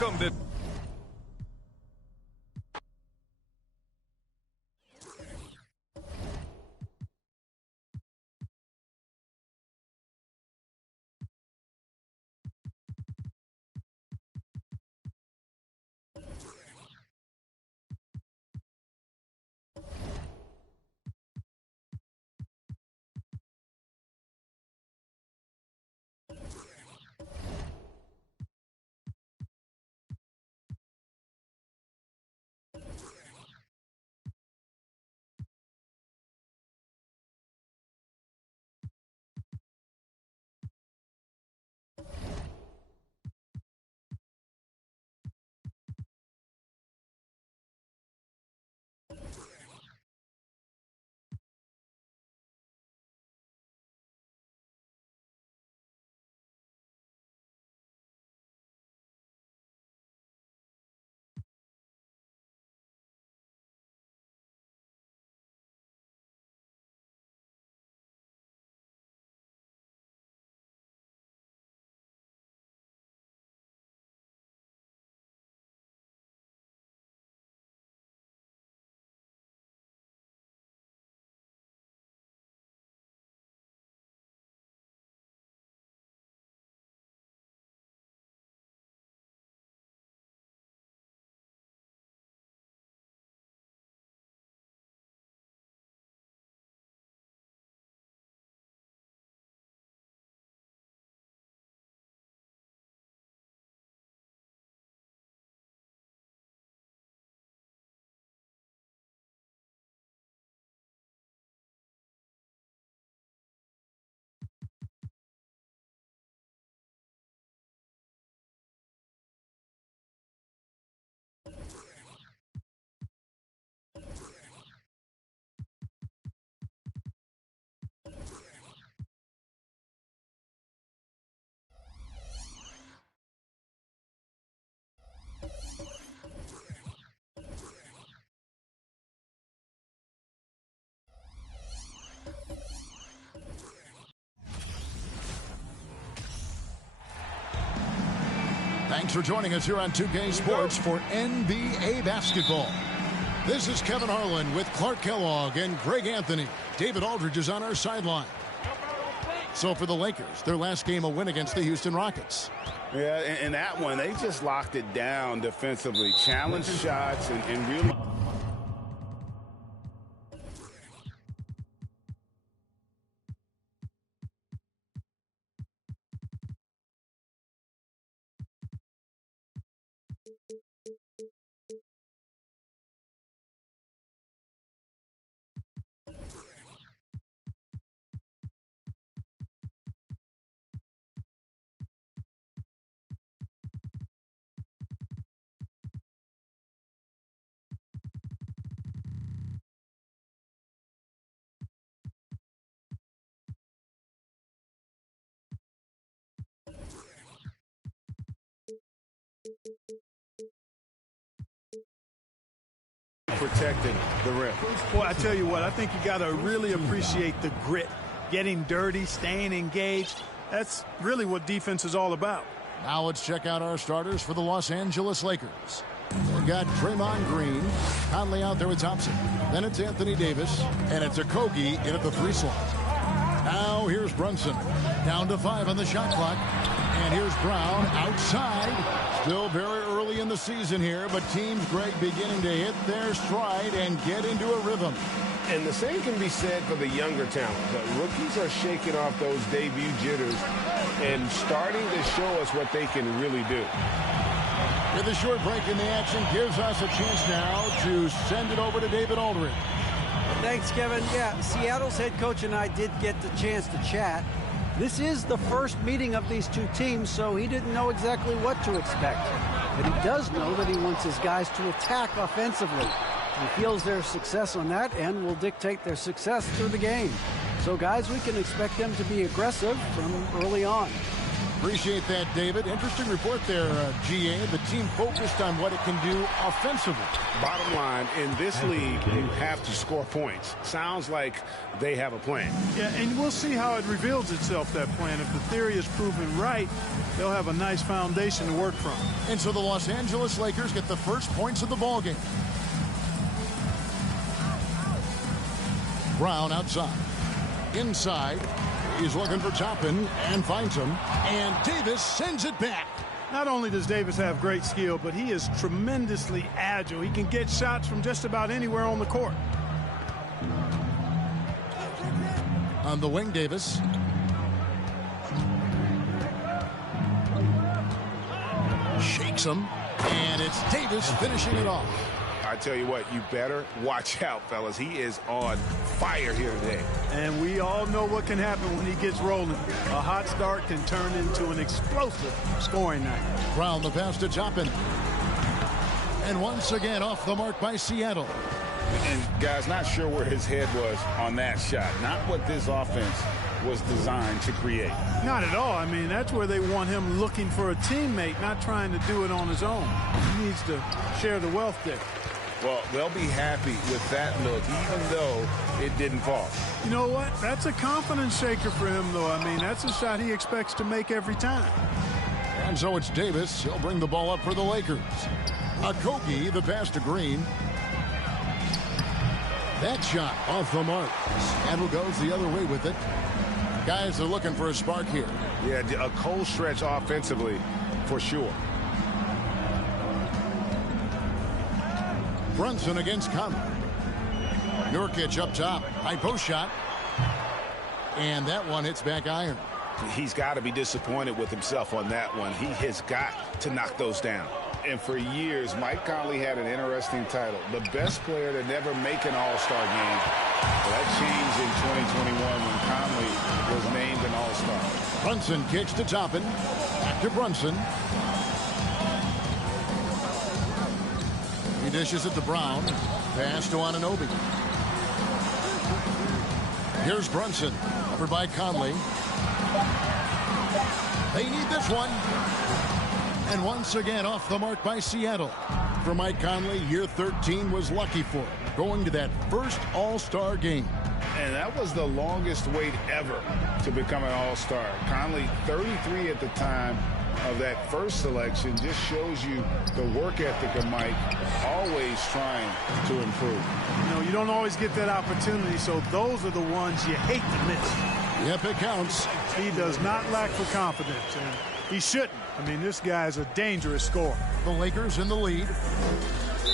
welcome to... Thanks for joining us here on 2K Sports for NBA basketball. This is Kevin Harlan with Clark Kellogg and Greg Anthony. David Aldridge is on our sideline. So for the Lakers, their last game a win against the Houston Rockets. Yeah, and that one, they just locked it down defensively. Challenged shots and really... protecting the rim. Boy, I tell you what, I think you got to really appreciate the grit, getting dirty, staying engaged. That's really what defense is all about. Now let's check out our starters for the Los Angeles Lakers. We've got Draymond Green, Conley out there with Thompson. Then it's Anthony Davis, and it's Okogie in at the 3 slot. Now here's Brunson, down to 5 on the shot clock. And here's Brown outside. Still very early in the season here, but teams, Greg, beginning to hit their stride and get into a rhythm. And the same can be said for the younger talent. The rookies are shaking off those debut jitters and starting to show us what they can really do. With a short break in the action, gives us a chance now to send it over to David Aldridge. Thanks, Kevin. Yeah, Seattle's head coach and I did get the chance to chat. This is the first meeting of these two teams, so he didn't know exactly what to expect. But he does know that he wants his guys to attack offensively. He feels their success on that end will dictate their success through the game. So, guys, we can expect them to be aggressive from early on. Appreciate that, David. Interesting report there, GA. The team focused on what it can do offensively. Bottom line, in this league, you have to score points. Sounds like they have a plan. Yeah, and we'll see how it reveals itself, that plan. If the theory is proven right, they'll have a nice foundation to work from. And so the Los Angeles Lakers get the first points of the ballgame. Brown outside. Inside. He's looking for Toppin and finds him. And Davis sends it back. Not only does Davis have great skill, but he is tremendously agile. He can get shots from just about anywhere on the court. On the wing, Davis. Shakes him. And it's Davis finishing it off. I tell you what, you better watch out, fellas. He is on fire here today. And we all know what can happen when he gets rolling. A hot start can turn into an explosive scoring night. Brown the pass to Toppin. And once again off the mark by Seattle. And guys, not sure where his head was on that shot. Not what this offense was designed to create. Not at all. I mean, that's where they want him looking for a teammate, not trying to do it on his own. He needs to share the wealth there. Well, they'll be happy with that look, even though it didn't fall. You know what? That's a confidence shaker for him, though. I mean, that's a shot he expects to make every time. And so it's Davis. He'll bring the ball up for the Lakers. Okogie, the pass to Green. That shot off the mark. Seattle goes the other way with it. Guys are looking for a spark here. Yeah, a cold stretch offensively for sure. Brunson against Conley. Nurkic up top. High post shot. And that one hits back iron. He's got to be disappointed with himself on that one. He has got to knock those down. And for years, Mike Conley had an interesting title. The best player to never make an All-Star game. Well, that changed in 2021 when Conley was named an All-Star. Brunson kicks to Toppin. Back to Brunson. He dishes it to Brown. Pass to Anunoby. Here's Brunson. Covered by Conley. They need this one. And once again off the mark by Seattle. For Mike Conley, year 13 was lucky for him, going to that first All-Star game. And that was the longest wait ever to become an All-Star. Conley, 33 at the time of that first selection, just shows you the work ethic of Mike, always trying to improve. You know, you don't always get that opportunity, so those are the ones you hate to miss. Yep, it counts. He does not lack for confidence, and he shouldn't. I mean, this guy's a dangerous scorer. The Lakers in the lead.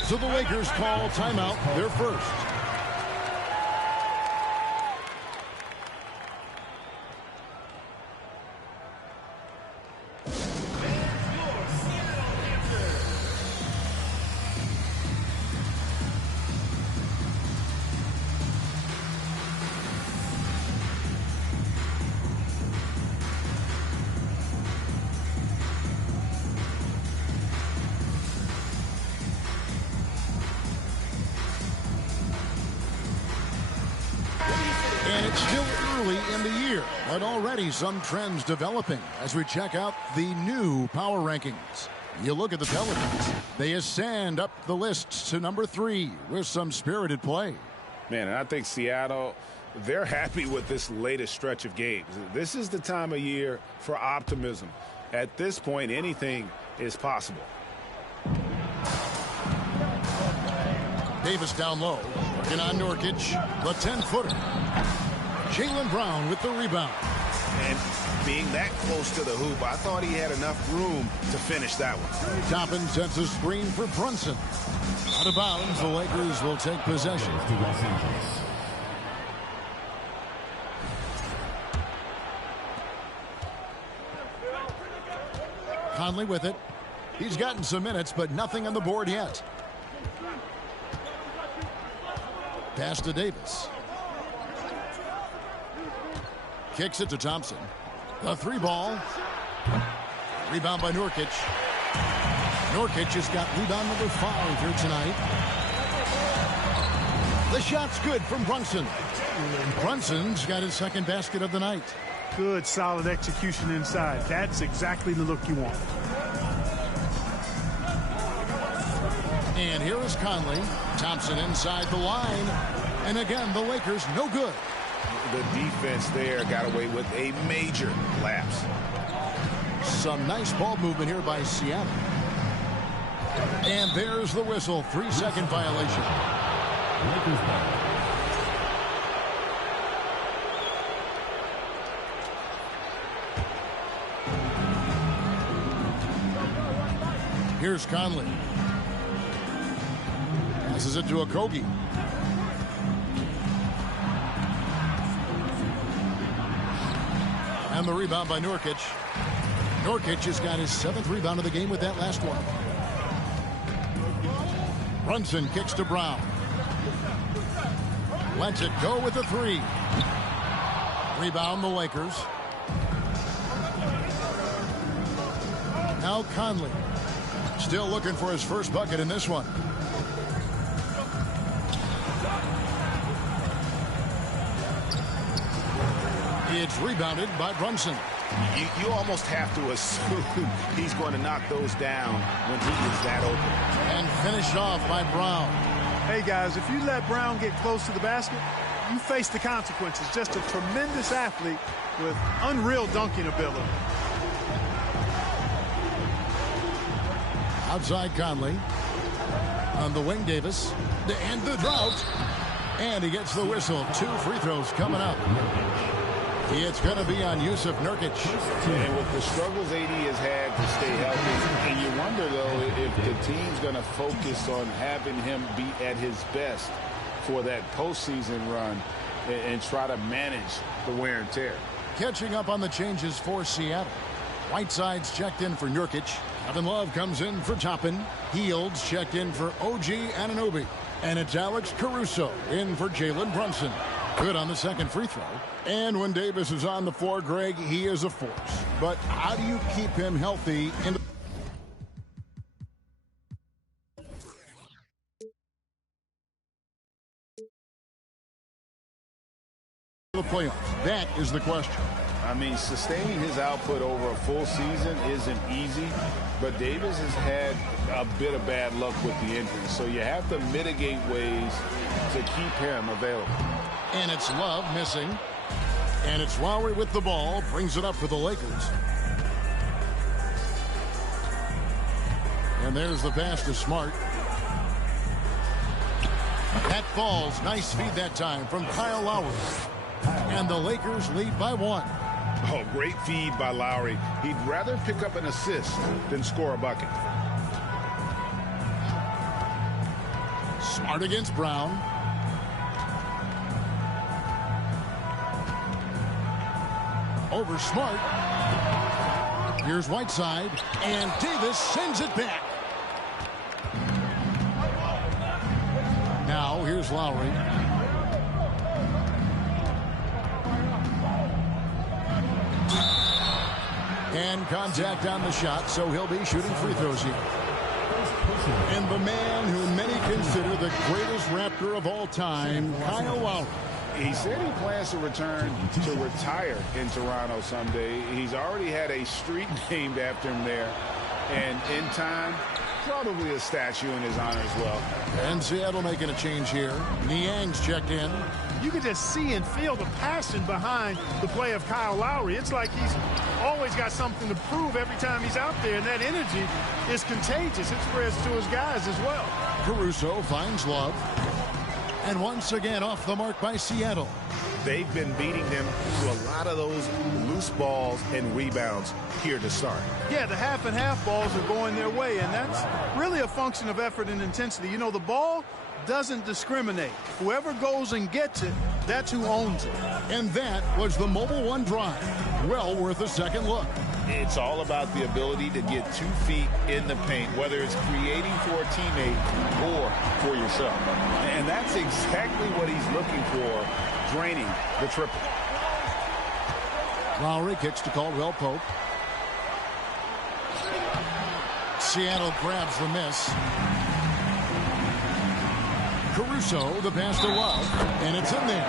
So the Lakers call timeout, their first. And it's still early in the year, but already some trends developing as we check out the new power rankings. You look at the Pelicans. They ascend up the list to number 3 with some spirited play. Man, and I think Seattle, they're happy with this latest stretch of games. This is the time of year for optimism. At this point, anything is possible. Davis down low, working on Nurkic, the 10-footer. Jaylen Brown with the rebound. And being that close to the hoop, I thought he had enough room to finish that one. Toppin sets a screen for Brunson. Out of bounds, the Lakers will take possession. Conley with it. He's gotten some minutes, but nothing on the board yet. Pass to Davis. Kicks it to Thompson. The 3-ball. Rebound by Nurkic. Nurkic has got rebound number 5 here tonight. The shot's good from Brunson. Brunson's got his second basket of the night. Good, solid execution inside. That's exactly the look you want. And here is Conley. Thompson inside the line. And again, the Lakers no good. The defense there got away with a major lapse. Some nice ball movement here by Seattle. And there's the whistle. 3-second violation. Lakers ball. Here's Conley. Passes it to Okogie. And the rebound by Nurkic. Nurkic has got his 7th rebound of the game with that last one. Brunson kicks to Brown. Lets it go with the 3. Rebound the Lakers. Now Conley. Still looking for his first bucket in this one. It's rebounded by Brunson. You almost have to assume he's going to knock those down when he is that open. And finished off by Brown. Hey, guys, if you let Brown get close to the basket, you face the consequences. Just a tremendous athlete with unreal dunking ability. Outside Conley. On the wing, Davis. And the drought. And he gets the whistle. 2 free throws coming up. It's going to be on Yusuf Nurkic. And with the struggles AD has had to stay healthy, and you wonder, though, if the team's going to focus on having him be at his best for that postseason run and try to manage the wear and tear. Catching up on the changes for Seattle. Whiteside's checked in for Nurkic. Kevin Love comes in for Toppin. Fields checked in for OG Anunoby. And it's Alex Caruso in for Jalen Brunson. Good on the second free throw. And when Davis is on the floor, Greg, he is a force. But how do you keep him healthy in the playoffs? That is the question. I mean, sustaining his output over a full season isn't easy, but Davis has had a bit of bad luck with the injury. So you have to mitigate ways to keep him available. And it's Love missing. And it's Lowry with the ball. Brings it up for the Lakers. And there's the pass to Smart. That falls. Nice feed that time from Kyle Lowry. And the Lakers lead by 1. Oh, great feed by Lowry. He'd rather pick up an assist than score a bucket. Smart against Brown. Over Smart. Here's Whiteside. And Davis sends it back. Now here's Lowry. And contact on the shot, so he'll be shooting free throws here. And the man who many consider the greatest Raptor of all time, Kyle Lowry. He said he plans to return to retire in Toronto someday. He's already had a street named after him there. And in time, probably a statue in his honor as well. And Seattle making a change here. Niang's checked in. You can just see and feel the passion behind the play of Kyle Lowry. It's like he's always got something to prove every time he's out there, and that energy is contagious. It spreads to his guys as well. Caruso finds Love. And once again off the mark by Seattle. They've been beating them to a lot of those loose balls and rebounds here to start. Yeah, the half and half balls are going their way, and that's really a function of effort and intensity. You know, the ball doesn't discriminate. Whoever goes and gets it, that's who owns it. And that was the Mobile One drive. Well worth a second look. It's all about the ability to get 2 feet in the paint, whether it's creating for a teammate or for yourself. And that's exactly what he's looking for, draining the triple. Lowry kicks to Caldwell Pope. Seattle grabs the miss. Caruso, the pass to Love, and it's in there.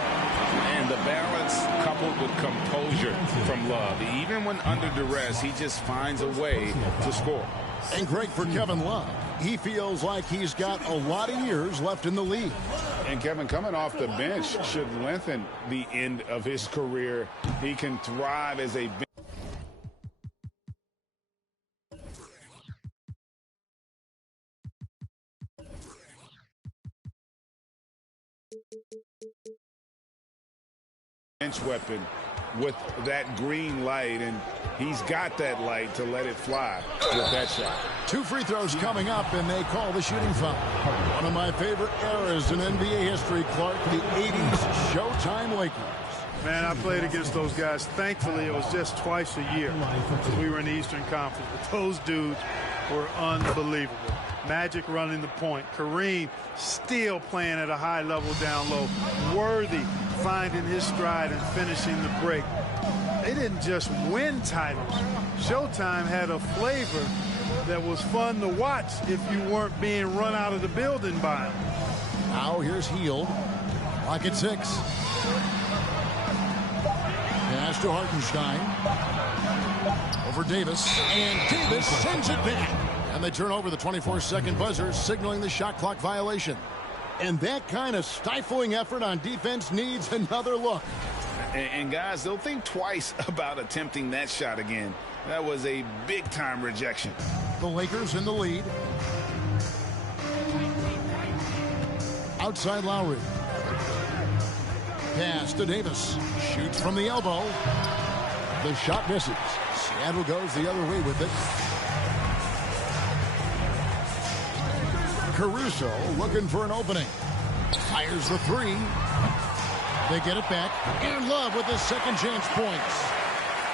And the balance coupled with composure from Love. Even when under duress, he just finds a way to score. And great for Kevin Love. He feels like he's got a lot of years left in the league. And Kevin, coming off the bench should lengthen the end of his career. He can thrive as a bench weapon with that green light, and he's got that light to let it fly with that shot. 2 free throws coming up, and they call the shooting foul. One of my favorite eras in NBA history, Clark, the 80s Showtime Lakers. Man, I played against those guys. Thankfully, it was just twice a year because we were in the Eastern Conference. But those dudes were unbelievable. Magic running the point. Kareem still playing at a high level down low. Worthy finding his stride and finishing the break. They didn't just win titles. Showtime had a flavor that was fun to watch if you weren't being run out of the building by them. Now here's Hield. Clock at 6. Pass to Hartenstein. Over Davis. And Davis sends it back. And they turn over the 24-second buzzer, signaling the shot clock violation. And that kind of stifling effort on defense needs another look. And guys, they'll think twice about attempting that shot again. That was a big-time rejection. The Lakers in the lead. Outside Lowry. Pass to Davis. Shoots from the elbow. The shot misses. Seattle goes the other way with it. Caruso looking for an opening. Fires the 3. They get it back. And Love with his second chance points.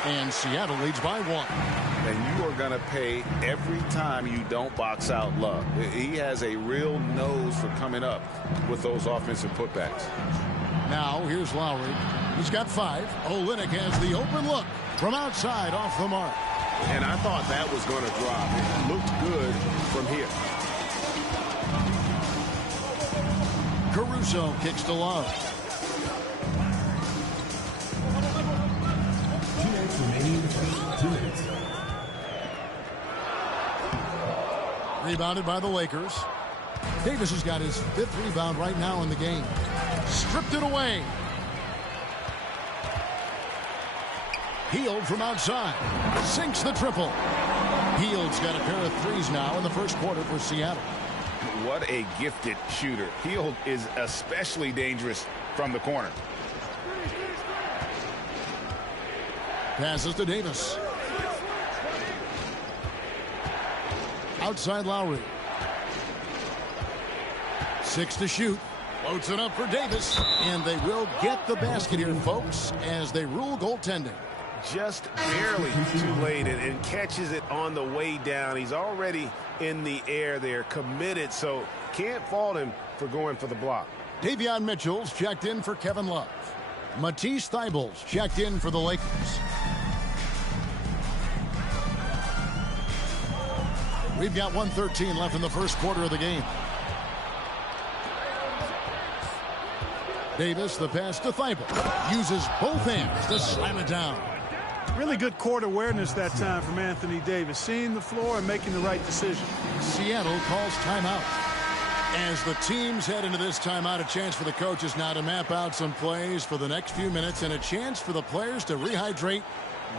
And Seattle leads by 1. And you are going to pay every time you don't box out Love. He has a real nose for coming up with those offensive putbacks. Now here's Lowry. He's got 5. Olynyk has the open look from outside off the mark. And I thought that was going to drop. It looked good from here. Caruso kicks to Love. 2 minutes remaining. 2 minutes. Rebounded by the Lakers. Davis has got his 5th rebound right now in the game. Stripped it away. Hield from outside. Sinks the triple. Hield's got a pair of 3s now in the first quarter for Seattle. What a gifted shooter. Hield is especially dangerous from the corner. Passes to Davis. Outside Lowry. 6 to shoot. Floats it up for Davis. And they will get the basket here, folks, as they rule goaltending. Just barely too late and catches it on the way down. He's already in the air there, committed, so can't fault him for going for the block. Davion Mitchell's checked in for Kevin Love. Matisse Thybulle's checked in for the Lakers. We've got 1:13 left in the first quarter of the game. Davis, the pass to Thybulle. Uses both hands to slam it down. Really good court awareness that time from Anthony Davis, seeing the floor and making the right decision. Seattle calls timeout. As the teams head into this timeout, a chance for the coaches now to map out some plays for the next few minutes and a chance for the players to rehydrate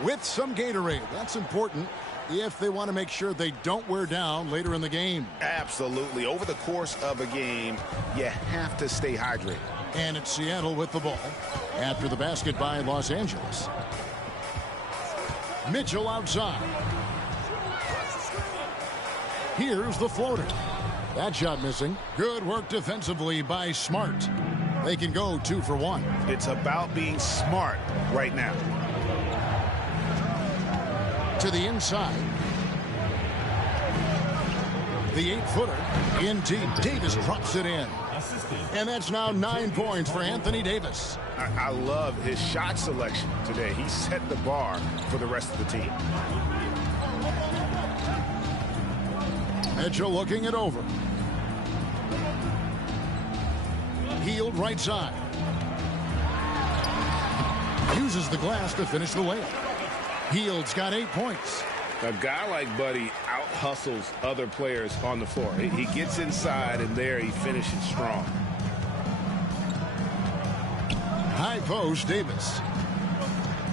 with some Gatorade. That's important if they want to make sure they don't wear down later in the game. Absolutely. Over the course of a game, you have to stay hydrated. And it's Seattle with the ball after the basket by Los Angeles. Mitchell outside. Here's the floater. That shot missing. Good work defensively by Smart. They can go 2 for 1. It's about being smart right now. To the inside. The 8-footer in deep. Davis drops it in. And that's now 9 points for Anthony Davis. I love his shot selection today. He set the bar for the rest of the team. Mitchell looking it over. Hield right side. Uses the glass to finish the layup. Hield's got 8 points. A guy like Buddy out-hustles other players on the floor. He gets inside, and there he finishes strong. High post, Davis.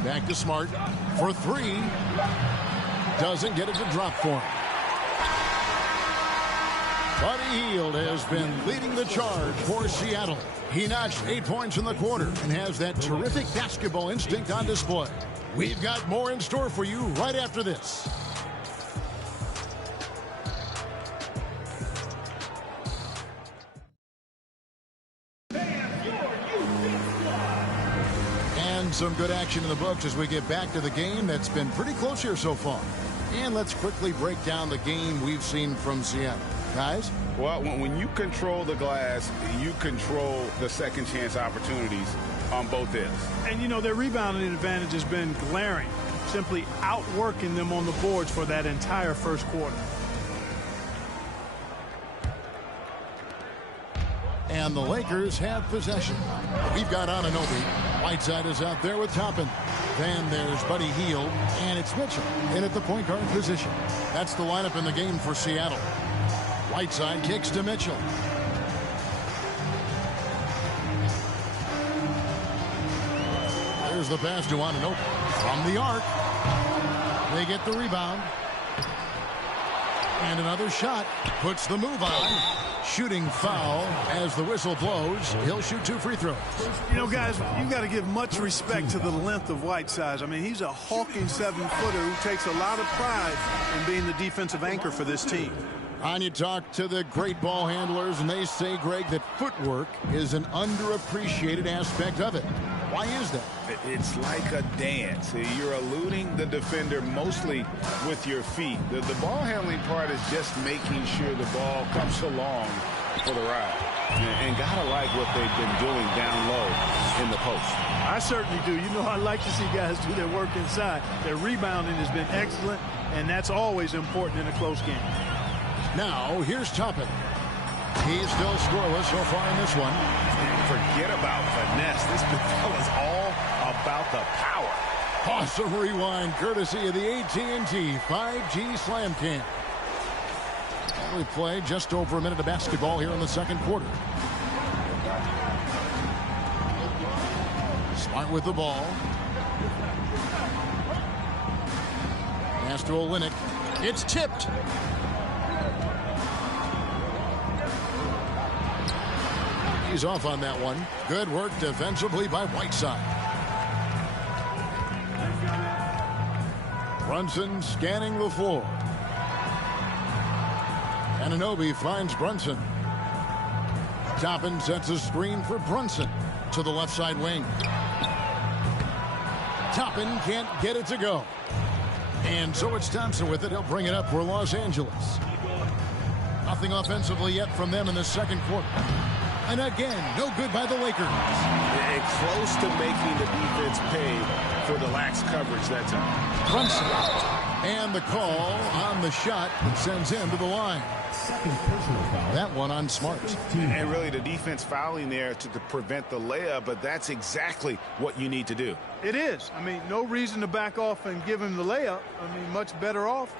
Back to Smart for 3. Doesn't get it to drop for him. Buddy Hield has been leading the charge for Seattle. He notched 8 points in the quarter and has that terrific basketball instinct on display. We've got more in store for you right after this. And some good action in the books as we get back to the game that's been pretty close here so far. And let's quickly break down the game we've seen from Seattle. Guys? Well, when you control the glass, you control the second chance opportunities on both ends. And, you know, their rebounding advantage has been glaring, simply outworking them on the boards for that entire first quarter. And the Lakers have possession. We've got Anunoby. Whiteside is out there with Toppin. Then there's Buddy Hield, and it's Mitchell in at the point guard position. That's the lineup in the game for Seattle. Whiteside kicks to Mitchell. There's the pass to Anunoby from the arc. They get the rebound. And another shot puts the move on. Shooting foul as the whistle blows. He'll shoot 2 free throws. You know, guys, you've got to give much respect to the length of Whiteside. I mean, he's a hulking 7-footer who takes a lot of pride in being the defensive anchor for this team. And you talk to the great ball handlers, and they say, Greg, that footwork is an underappreciated aspect of it. Why is that? It's like a dance. You're eluding the defender mostly with your feet. The ball handling part is just making sure the ball comes along for the ride. And gotta like what they've been doing down low in the post. I certainly do. You know, I like to see guys do their work inside. Their rebounding has been excellent, and that's always important in a close game. Now, here's Toppin. He's still scoreless so far in this one. Forget about finesse. This fella's all about the power. Awesome rewind courtesy of the AT&T 5G Slam Cam. We played just over a minute of basketball here in the second quarter. Smart with the ball. Pass to Olynyk. It's tipped. He's off on that one. Good work defensively by Whiteside. Brunson scanning the floor. Anunoby finds Brunson. Toppin sets a screen for Brunson to the left side wing. Toppin can't get it to go. And so it's Thompson with it. He'll bring it up for Los Angeles. Nothing offensively yet from them in the second quarter. And again, no good by the Lakers. Close to making the defense pay for the lax coverage that time. Brunson. And the call on the shot that sends him to the line. Second personal foul. That one on Smart. And really the defense fouling there to prevent the layup, but that's exactly what you need to do. It is. I mean, no reason to back off and give him the layup. I mean, much better off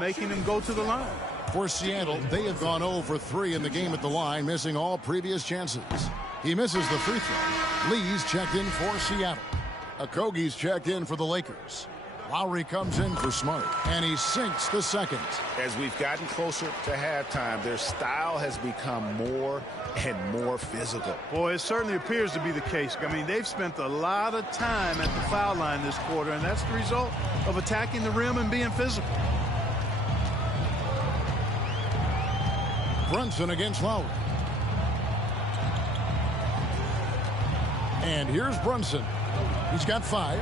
making him go to the line. For Seattle, they have gone 0 for 3 in the game at the line, missing all previous chances. He misses the free throw. Lee's checked in for Seattle. Okogie's checked in for the Lakers. Lowry comes in for Smart, and he sinks the second. As we've gotten closer to halftime, their style has become more and more physical. Boy, it certainly appears to be the case. I mean, they've spent a lot of time at the foul line this quarter, and that's the result of attacking the rim and being physical. Brunson against Lowry. And here's Brunson. He's got 5.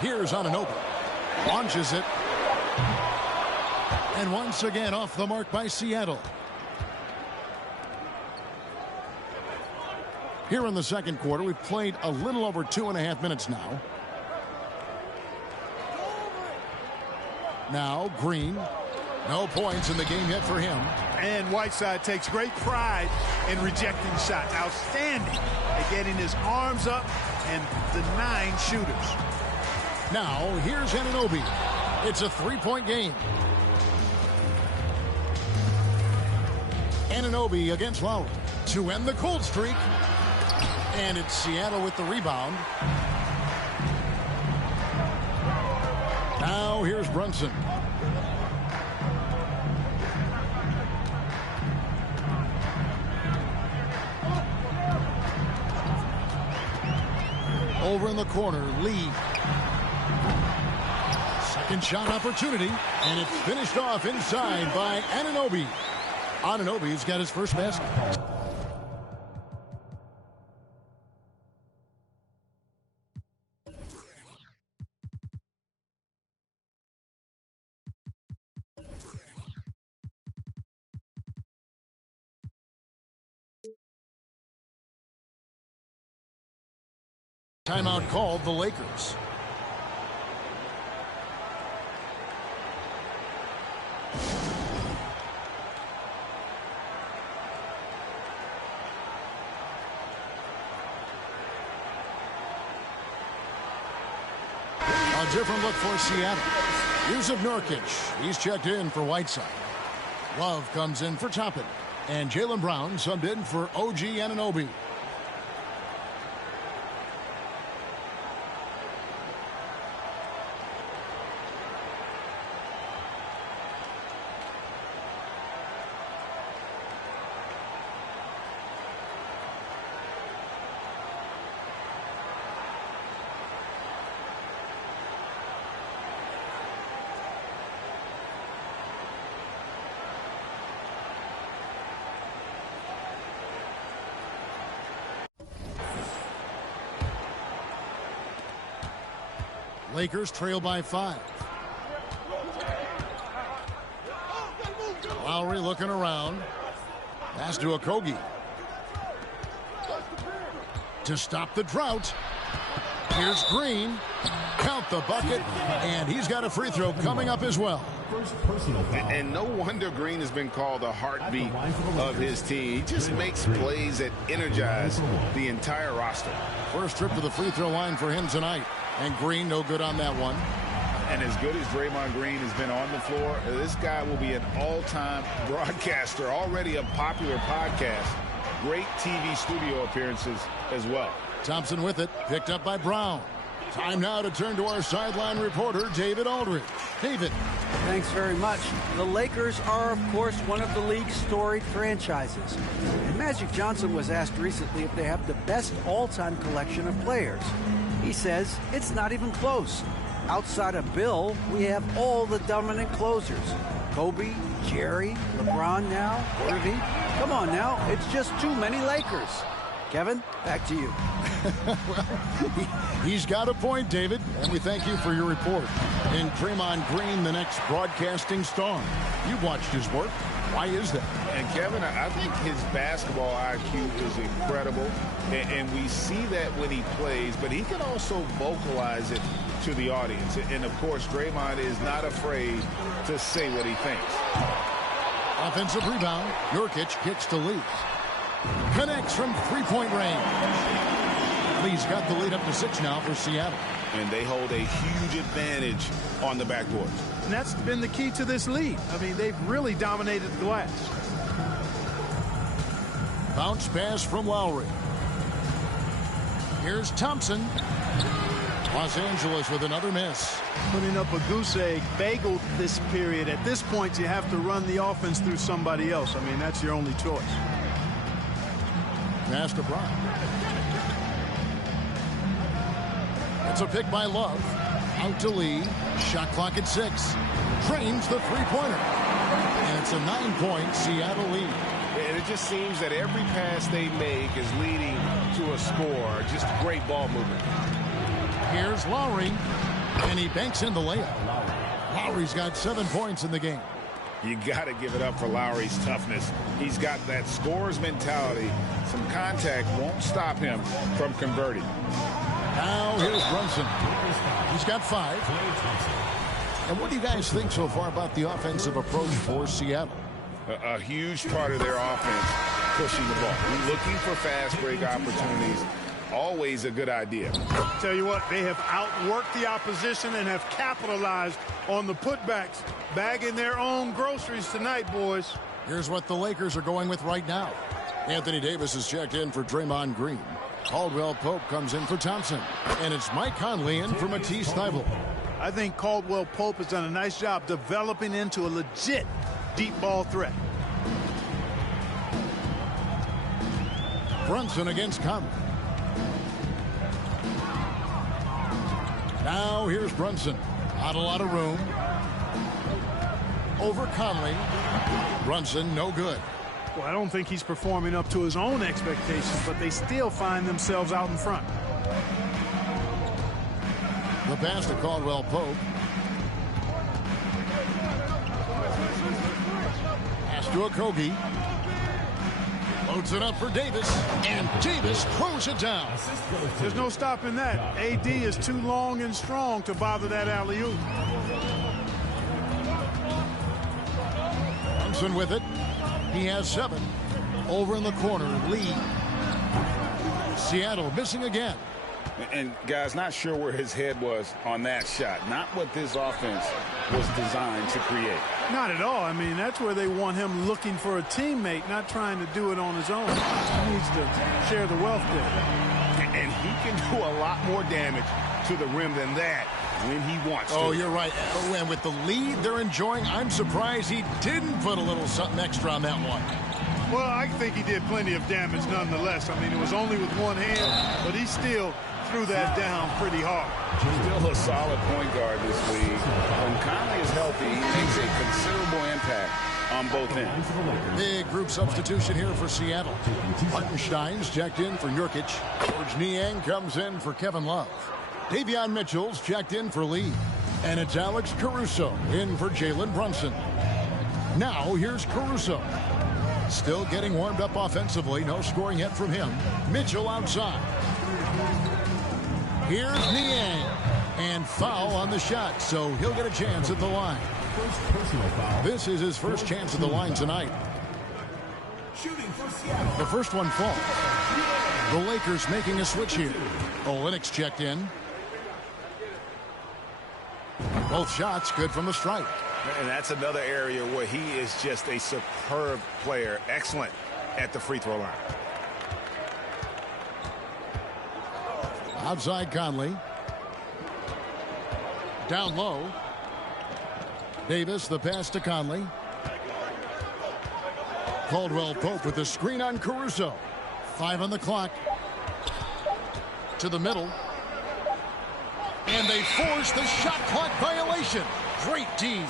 Here's Anunoby. Launches it. And once again off the mark by Seattle. Here in the second quarter, we've played a little over 2.5 minutes now. Now Green No points in the game yet for him. And Whiteside takes great pride in rejecting shots. Outstanding at getting his arms up and denying shooters. Now, here's Anunoby. It's a three-point game. Anunoby against Lowry to end the cold streak. And it's Seattle with the rebound. Now, here's Brunson. Over in the corner, Lee. Second shot opportunity, and it's finished off inside by Anunoby. Anunoby's got his first basket. Timeout called the Lakers. A different look for Seattle. Yusuf Nurkic. He's checked in for Whiteside. Love comes in for Toppin. And Jaylen Brown subbed in for OG Anunoby. Lakers trail by 5. Lowry looking around. Pass to Okogie. To stop the drought. Here's Green. Count the bucket. And he's got a free throw coming up as well. And no wonder Green has been called the heartbeat of his team. He just makes plays that energize the entire roster. First trip to the free throw line for him tonight. And Green no good on that one. And as good as Draymond Green has been on the floor, this guy will be an all-time broadcaster, already a popular podcast. Great TV studio appearances as well. Thompson with it, picked up by Brown. Time now to turn to our sideline reporter, David Aldridge. David. Thanks very much. The Lakers are, of course, one of the league's storied franchises. And Magic Johnson was asked recently if they have the best all-time collection of players. He says it's not even close. Outside of Bill, we have all the dominant closers. Kobe, Jerry, LeBron now, Irving. Come on now, it's just too many Lakers. Kevin, back to you. Well, he's got a point, David, and we thank you for your report. And Draymond Green, the next broadcasting star. You've watched his work. Why is that? And Kevin, I think his basketball IQ is incredible, and we see that when he plays, but he can also vocalize it to the audience. And of course, Draymond is not afraid to say what he thinks. Offensive rebound. Nurkic kicks to Lee. Connects from three-point range. Lee's got the lead up to 6 now for Seattle. And they hold a huge advantage on the backboard. And that's been the key to this lead. I mean, they've really dominated the glass. Bounce pass from Lowry. Here's Thompson. Los Angeles with another miss. Putting up a goose egg, bageled this period. At this point, you have to run the offense through somebody else. I mean, that's your only choice. Pass to Brown. It's a pick by Love. Out to Lee. Shot clock at 6. Drains the three-pointer. And it's a 9-point Seattle lead. And it just seems that every pass they make is leading to a score. Just great ball movement. Here's Lowry. And he banks in the layup. Lowry's got 7 points in the game. You got to give it up for Lowry's toughness. He's got that scorer's mentality. Some contact won't stop him from converting. Now here's Brunson. He's got 5. And what do you guys think so far about the offensive approach for Seattle? A huge part of their offense, pushing the ball. Looking for fast break opportunities, always a good idea. Tell you what, they have outworked the opposition and have capitalized on the putbacks, bagging their own groceries tonight, boys. Here's what the Lakers are going with right now. Anthony Davis is checked in for Draymond Green. Caldwell Pope comes in for Thompson. And it's Mike Conley in for Matisse Thybulle. I think Caldwell Pope has done a nice job developing into a legit deep ball threat. Brunson against Conley. Now here's Brunson. Not a lot of room. Over Conley. Brunson no good. Well, I don't think he's performing up to his own expectations, but they still find themselves out in front. The pass to Caldwell Pope. Pass to Okogie. Loads it up for Davis. And Davis throws it down. There's no stopping that. AD is too long and strong to bother that alley-oop. Brunson with it. He has 7. Over in the corner, Lee. Seattle missing again. And, guys, not sure where his head was on that shot. Not what this offense was designed to create. Not at all. I mean, that's where they want him looking for a teammate, not trying to do it on his own. He needs to share the wealth there. And he can do a lot more damage to the rim than that when he wants to. Oh, you're right. And with the lead they're enjoying, I'm surprised he didn't put a little something extra on that one. Well, I think he did plenty of damage nonetheless. I mean, it was only with one hand, but he still threw that down pretty hard. Still a solid point guard this league. When Conley is healthy, he makes a considerable impact on both ends. Big group substitution here for Seattle. Hartenstein's checked in for Nurkic. George Niang comes in for Kevin Love. Davion Mitchell's checked in for Lee. And it's Alex Caruso in for Jalen Brunson. Now here's Caruso. Still getting warmed up offensively. No scoring yet from him. Mitchell outside. Here's Niang. And foul on the shot, so he'll get a chance at the line. This is his first chance at the line tonight. The first one falls. The Lakers making a switch here. Olynyk's checked in. Both shots good from the stripe. And that's another area where he is just a superb player. Excellent at the free throw line. Outside Conley. Down low. Davis, the pass to Conley. Caldwell Pope with the screen on Caruso. 5 on the clock. To the middle. And they force the shot clock violation. Great team.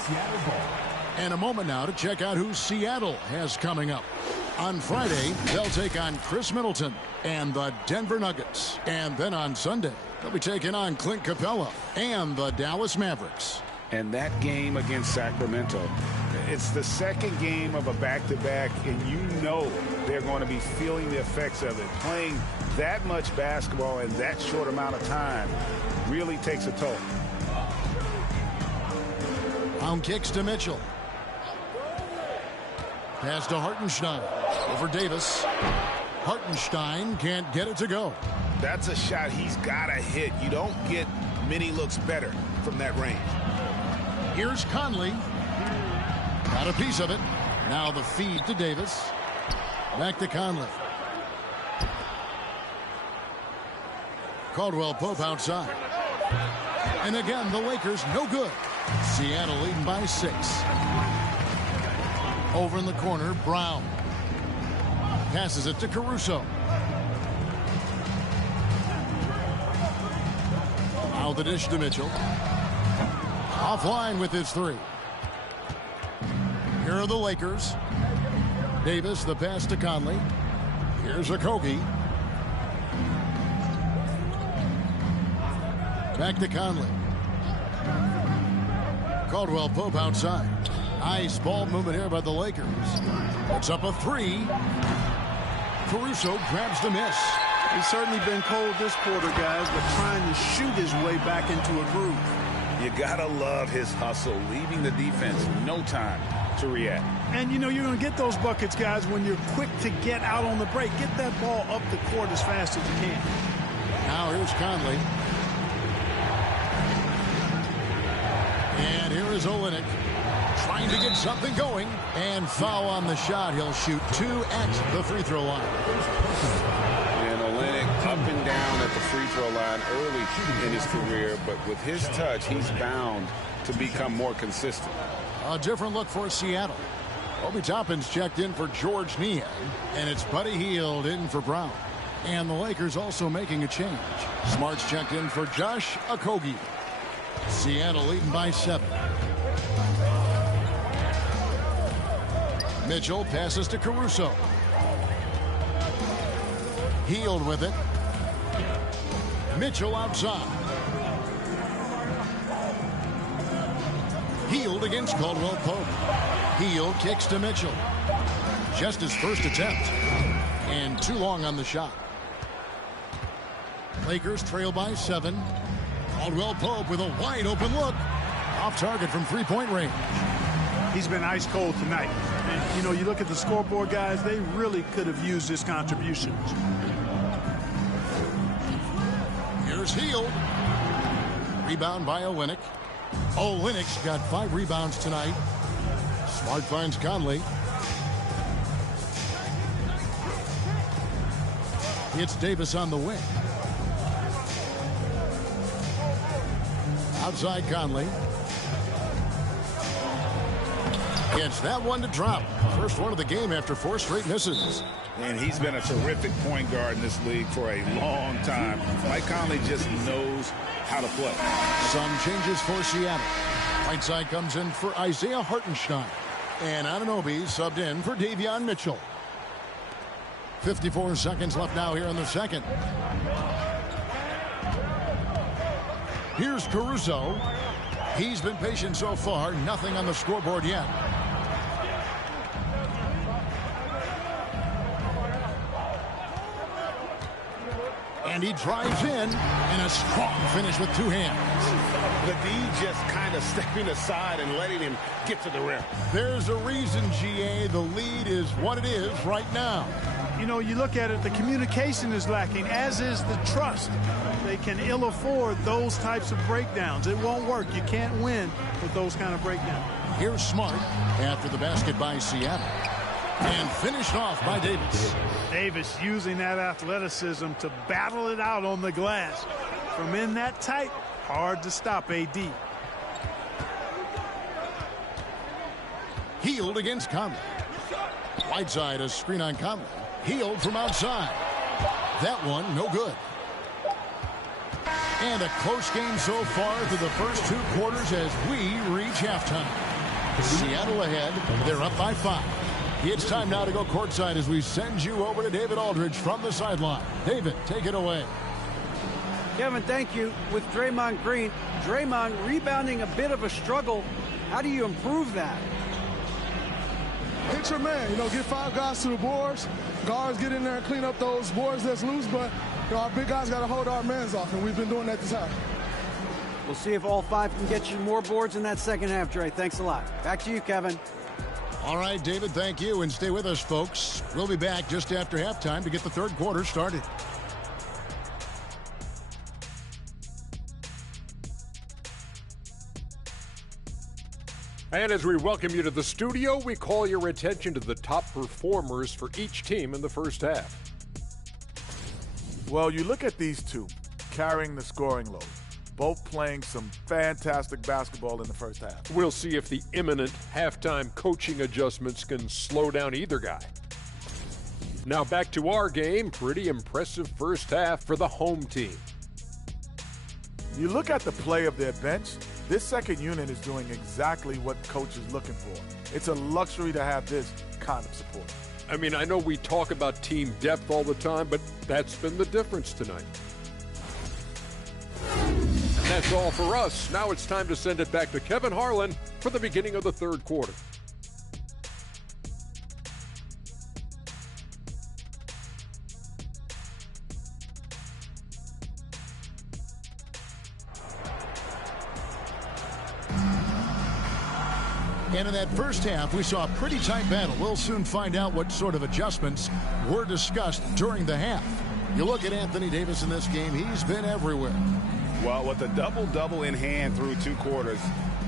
And a moment now to check out who Seattle has coming up. On Friday, they'll take on Chris Middleton and the Denver Nuggets. And then on Sunday, they'll be taking on Clint Capella and the Dallas Mavericks. And that game against Sacramento, it's the second game of a back-to-back, and you know they're going to be feeling the effects of it. Playing that much basketball in that short amount of time really takes a toll. Pound kicks to Mitchell. Pass to Hartenstein. Over Davis. Hartenstein can't get it to go. That's a shot he's got to hit. You don't get many looks better from that range. Here's Conley. Got a piece of it. Now the feed to Davis. Back to Conley. Caldwell Pope outside. And again, the Lakers no good. Seattle leading by 6. Over in the corner, Brown. Passes it to Caruso. Now the dish to Mitchell. Offline with his 3. Here are the Lakers. Davis, the pass to Conley. Here's Okogie. Back to Conley. Caldwell Pope outside. Nice ball movement here by the Lakers. Puts up a 3. Caruso grabs the miss. He's certainly been cold this quarter, guys, but trying to shoot his way back into a groove. You gotta love his hustle, leaving the defense no time to react. And, you know, you're going to get those buckets, guys, when you're quick to get out on the break. Get that ball up the court as fast as you can. Now here's Conley. And here is Olynyk trying to get something going. And foul on the shot. He'll shoot 2 at the free throw line. And Olynyk up and down at the free throw line early in his career, but with his touch, he's bound to become more consistent. A different look for Seattle. Obi Toppin's checked in for George Niang, and it's Buddy Hield in for Brown. And the Lakers also making a change. Smart's checked in for Josh Okogie. Seattle leading by 7. Mitchell passes to Caruso. Hield with it. Mitchell outside. Hield against Caldwell Pope. Hield kicks to Mitchell. Just his first attempt. And too long on the shot. Lakers trail by 7. Caldwell Pope with a wide open look. Off target from three-point range. He's been ice cold tonight. And, you know, you look at the scoreboard, guys, they really could have used his contributions. Here's Hield. Rebound by Olynyk. Olynyk's got 5 rebounds tonight. Smart finds Conley. It's Davis on the wing. Outside Conley. Gets that one to drop. First one of the game after 4 straight misses. And he's been a terrific point guard in this league for a long time. Mike Conley just knows how to play. Some changes for Seattle. Whiteside comes in for Isaiah Hartenstein. And Anunoby subbed in for Davion Mitchell. 54 seconds left now here in the second. Here's Caruso. He's been patient so far. Nothing on the scoreboard yet. And he drives in, and a strong finish with 2 hands. The D just kind of stepping aside and letting him get to the rim. There's a reason, GA, the lead is what it is right now. You know, you look at it, the communication is lacking, as is the trust. They can ill afford those types of breakdowns. It won't work. You can't win with those kind of breakdowns. Here's Smart after the basket by Seattle. And finished off by Davis. Davis using that athleticism to battle it out on the glass. From in that tight, hard to stop AD. Hield against Conley. Whiteside, a screen on Conley. Hield from outside. That one, no good. And a close game so far through the first 2 quarters as we reach halftime. Seattle ahead. They're up by 5. It's time now to go courtside as we send you over to David Aldridge from the sideline. David, take it away. Kevin, thank you. With Draymond Green, Draymond rebounding a bit of a struggle. How do you improve that? Hit your man. You know, get 5 guys to the boards. Guards get in there and clean up those boards that's loose, but you know, our big guys got to hold our mans off, and we've been doing that this half. We'll see if all 5 can get you more boards in that second half, Dre. Thanks a lot. Back to you, Kevin. All right, David, thank you, and stay with us, folks. We'll be back just after halftime to get the third quarter started. And as we welcome you to the studio, we call your attention to the top performers for each team in the first half. Well, you look at these two carrying the scoring load, both playing some fantastic basketball in the first half. We'll see if the imminent halftime coaching adjustments can slow down either guy. Now back to our game. Pretty impressive first half for the home team. You look at the play of their bench, this second unit is doing exactly what coach is looking for. It's a luxury to have this kind of support. I mean, I know we talk about team depth all the time, but that's been the difference tonight. And that's all for us. Now it's time to send it back to Kevin Harlan for the beginning of the third quarter. And in that first half, we saw a pretty tight battle. We'll soon find out what sort of adjustments were discussed during the half. You look at Anthony Davis in this game, he's been everywhere. Well, with a double-double in hand through 2 quarters,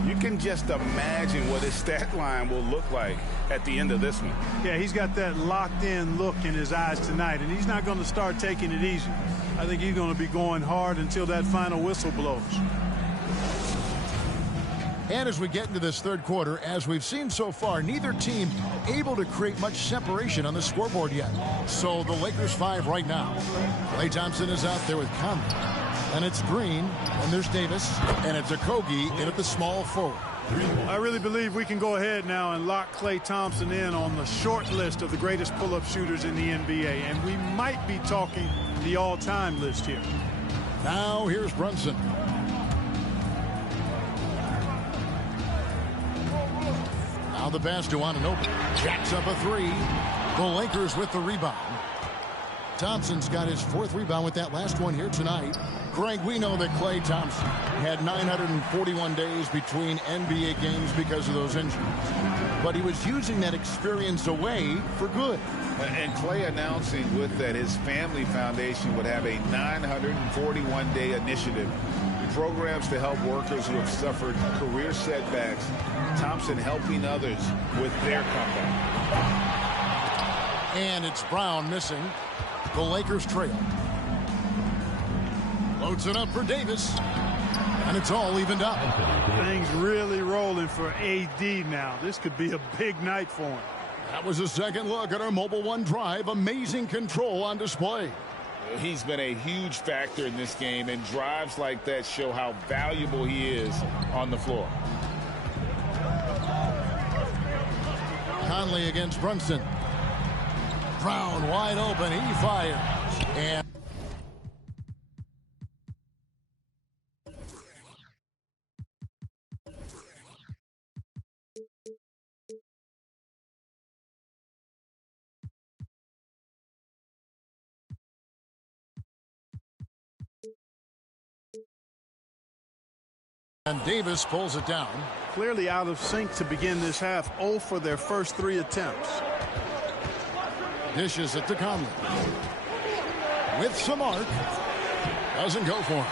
you can just imagine what his stat line will look like at the end of this one. Yeah, he's got that locked-in look in his eyes tonight, and he's not going to start taking it easy. I think he's going to be going hard until that final whistle blows. And as we get into this third quarter, as we've seen so far, neither team able to create much separation on the scoreboard yet. So the Lakers 5 right now. Klay Thompson is out there with Conley. And it's Green, and there's Davis, and it's Okogie in at the small forward. I really believe we can go ahead now and lock Klay Thompson in on the short list of the greatest pull-up shooters in the NBA. And we might be talking the all-time list here. Now here's Brunson. Now the pass to Anunoby. Jacks up a 3. The Lakers with the rebound. Thompson's got his 4th rebound with that last one here tonight. Greg, we know that Klay Thompson had 941 days between NBA games because of those injuries. But he was using that experience away for good. And Klay announcing with that his family foundation would have a 941-day initiative. Programs to help workers who have suffered career setbacks. Thompson helping others with their comeback. And it's Brown missing. The Lakers trail. Loads it up for Davis. And it's all evened up. Things really rolling for AD now. This could be a big night for him. That was a second look at our Mobile One drive. Amazing control on display. He's been a huge factor in this game, and drives like that show how valuable he is on the floor. Conley against Brunson. Brown wide open. He fires. And Davis pulls it down. Clearly out of sync to begin this half. 0 for their first 3 attempts. Dishes it to Conley. With some arc. Doesn't go for him.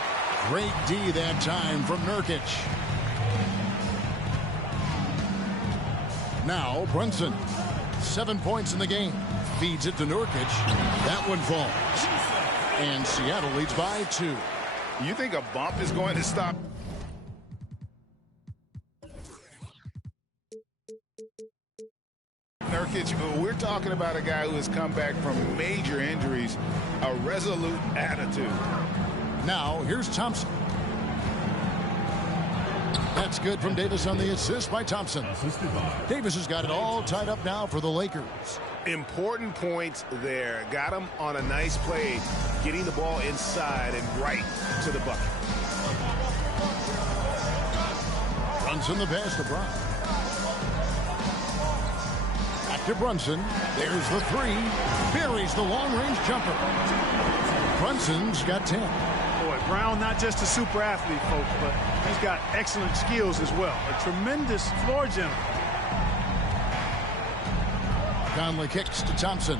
Great D that time from Nurkic. Now Brunson. 7 points in the game. Feeds it to Nurkic. That one falls. And Seattle leads by 2. You think a bump is going to stop? Nurkic, we're talking about a guy who has come back from major injuries, a resolute attitude. Now, here's Thompson. That's good from Davis on the assist by Thompson. Davis has got it all tied up now for the Lakers. Important points there. Got him on a nice play, getting the ball inside and right to the bucket. Brunson the pass to Brown. To Brunson. There's the 3. Buries the long-range jumper. Brunson's got 10. Boy, Brown not just a super athlete, folks, but he's got excellent skills as well. A tremendous floor general. Conley kicks to Thompson.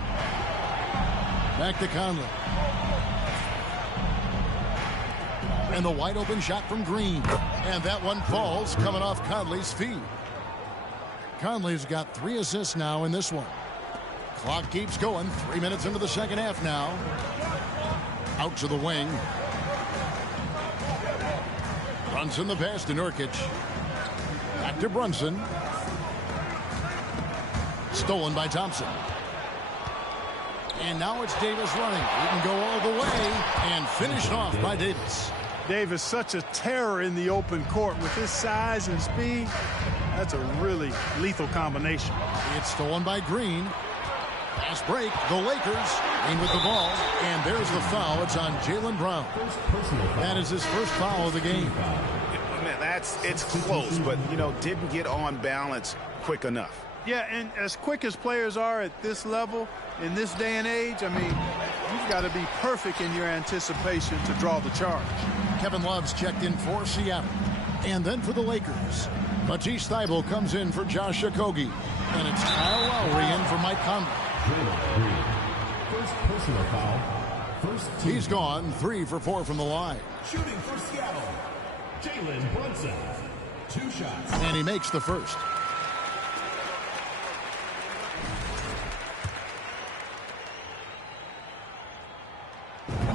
Back to Conley. And the wide open shot from Green. And that one falls coming off Conley's feet. Conley's got 3 assists now in this one. Clock keeps going. 3 minutes into the second half now. Out to the wing. Brunson the pass to Nurkic. Back to Brunson. Stolen by Thompson. And now it's Davis running. He can go all the way and finished off by Davis. Davis, such a terror in the open court with his size and speed. That's a really lethal combination. It's stolen by Green. Fast break. The Lakers in with the ball. And there's the foul. It's on Jaylen Brown. That is his first foul of the game. Man, it's close, but, didn't get on balance quick enough. Yeah, and as quick as players are at this level, in this day and age, I mean, you've got to be perfect in your anticipation to draw the charge. Kevin Love's checked in for Seattle. And then for the Lakers, Matisse Thybulle comes in for Josh Okogie. And it's Kyle Lowry in for Mike Conley. First personal foul. First team. He's gone 3 for 4 from the line. Shooting for Seattle, Jalen Brunson. 2 shots. And he makes the first.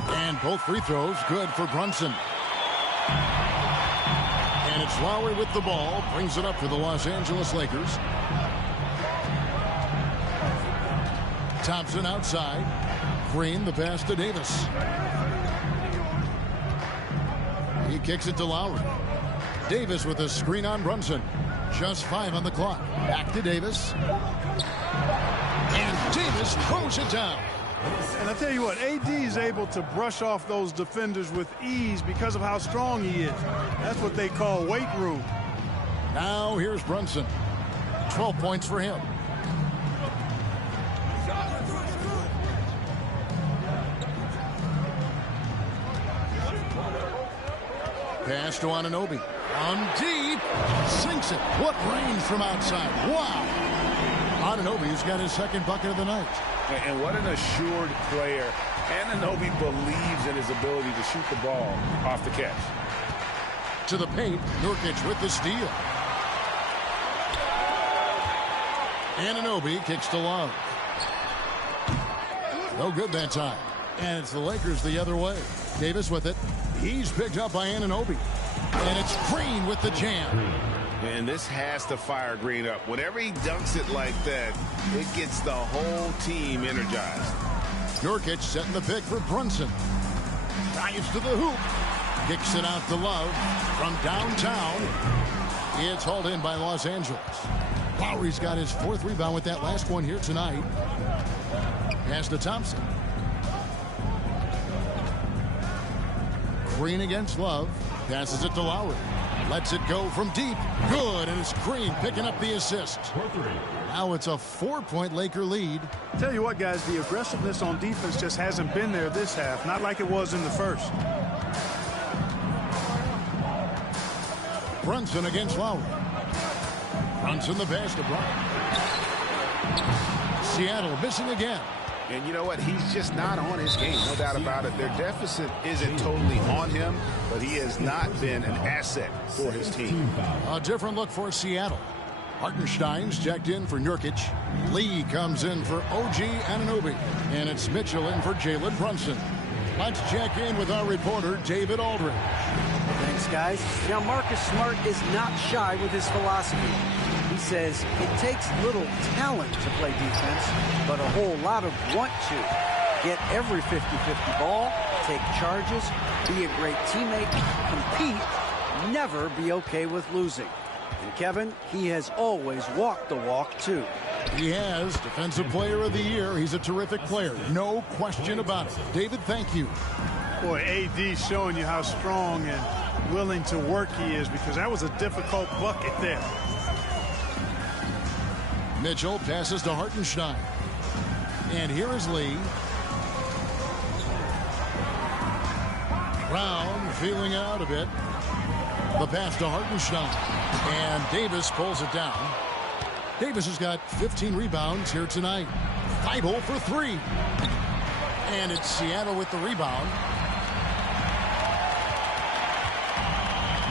And both free throws good for Brunson. And it's Lowry with the ball. Brings it up for the Los Angeles Lakers. Thompson outside. Green, the pass to Davis. He kicks it to Lowry. Davis with a screen on Brunson. Just 5 on the clock. Back to Davis. And Davis throws it down. And I tell you what, AD is able to brush off those defenders with ease because of how strong he is. That's what they call weight room. Now here's Brunson. 12 points for him. Pass to Anunoby. On deep. Sinks it. What range from outside. Wow. Anunoby's got his second bucket of the night. And what an assured player. Anunoby believes in his ability to shoot the ball off the catch. To the paint. Nurkic with the steal. Anunoby kicks to Love. No good that time. And it's the Lakers the other way. Davis with it. He's picked up by Anunoby. And it's Green with the jam. And this has to fire Green up. Whenever he dunks it like that, it gets the whole team energized. Nurkic setting the pick for Brunson. Drives to the hoop. Kicks it out to Love from downtown. It's hauled in by Los Angeles. Lowry's got his 4th rebound with that last one here tonight. Pass to Thompson. Green against Love. Passes it to Lowry. Lets it go from deep. Good, and it's Green picking up the assist. Now it's a 4-point Laker lead. Tell you what, guys, the aggressiveness on defense just hasn't been there this half. Not like it was in the first. Brunson against Lowry. Brunson the pass to Bryant. Seattle missing again. And you know what? He's just not on his game, no doubt about it. Their deficit isn't totally on him, but he has not been an asset for his team. A different look for Seattle. Hartenstein's checked in for Nurkic. Lee comes in for OG Anunoby. And it's Mitchell in for Jalen Brunson. Let's check in with our reporter, David Aldridge. Thanks, guys. Now, Marcus Smart is not shy with his philosophy. He says it takes little talent to play defense, but a whole lot of want to. Get every 50-50 ball, take charges, be a great teammate, compete, never be okay with losing. And Kevin, he has always walked the walk, too. He has. Defensive Player of the Year. He's a terrific player. No question about it. David, thank you. Boy, AD showing you how strong and willing to work he is, because that was a difficult bucket there. Mitchell passes to Hartenstein. And here is Lee. Brown feeling out a bit. The pass to Hartenstein. And Davis pulls it down. Davis has got 15 rebounds here tonight. Thybulle for 3. And it's Seattle with the rebound.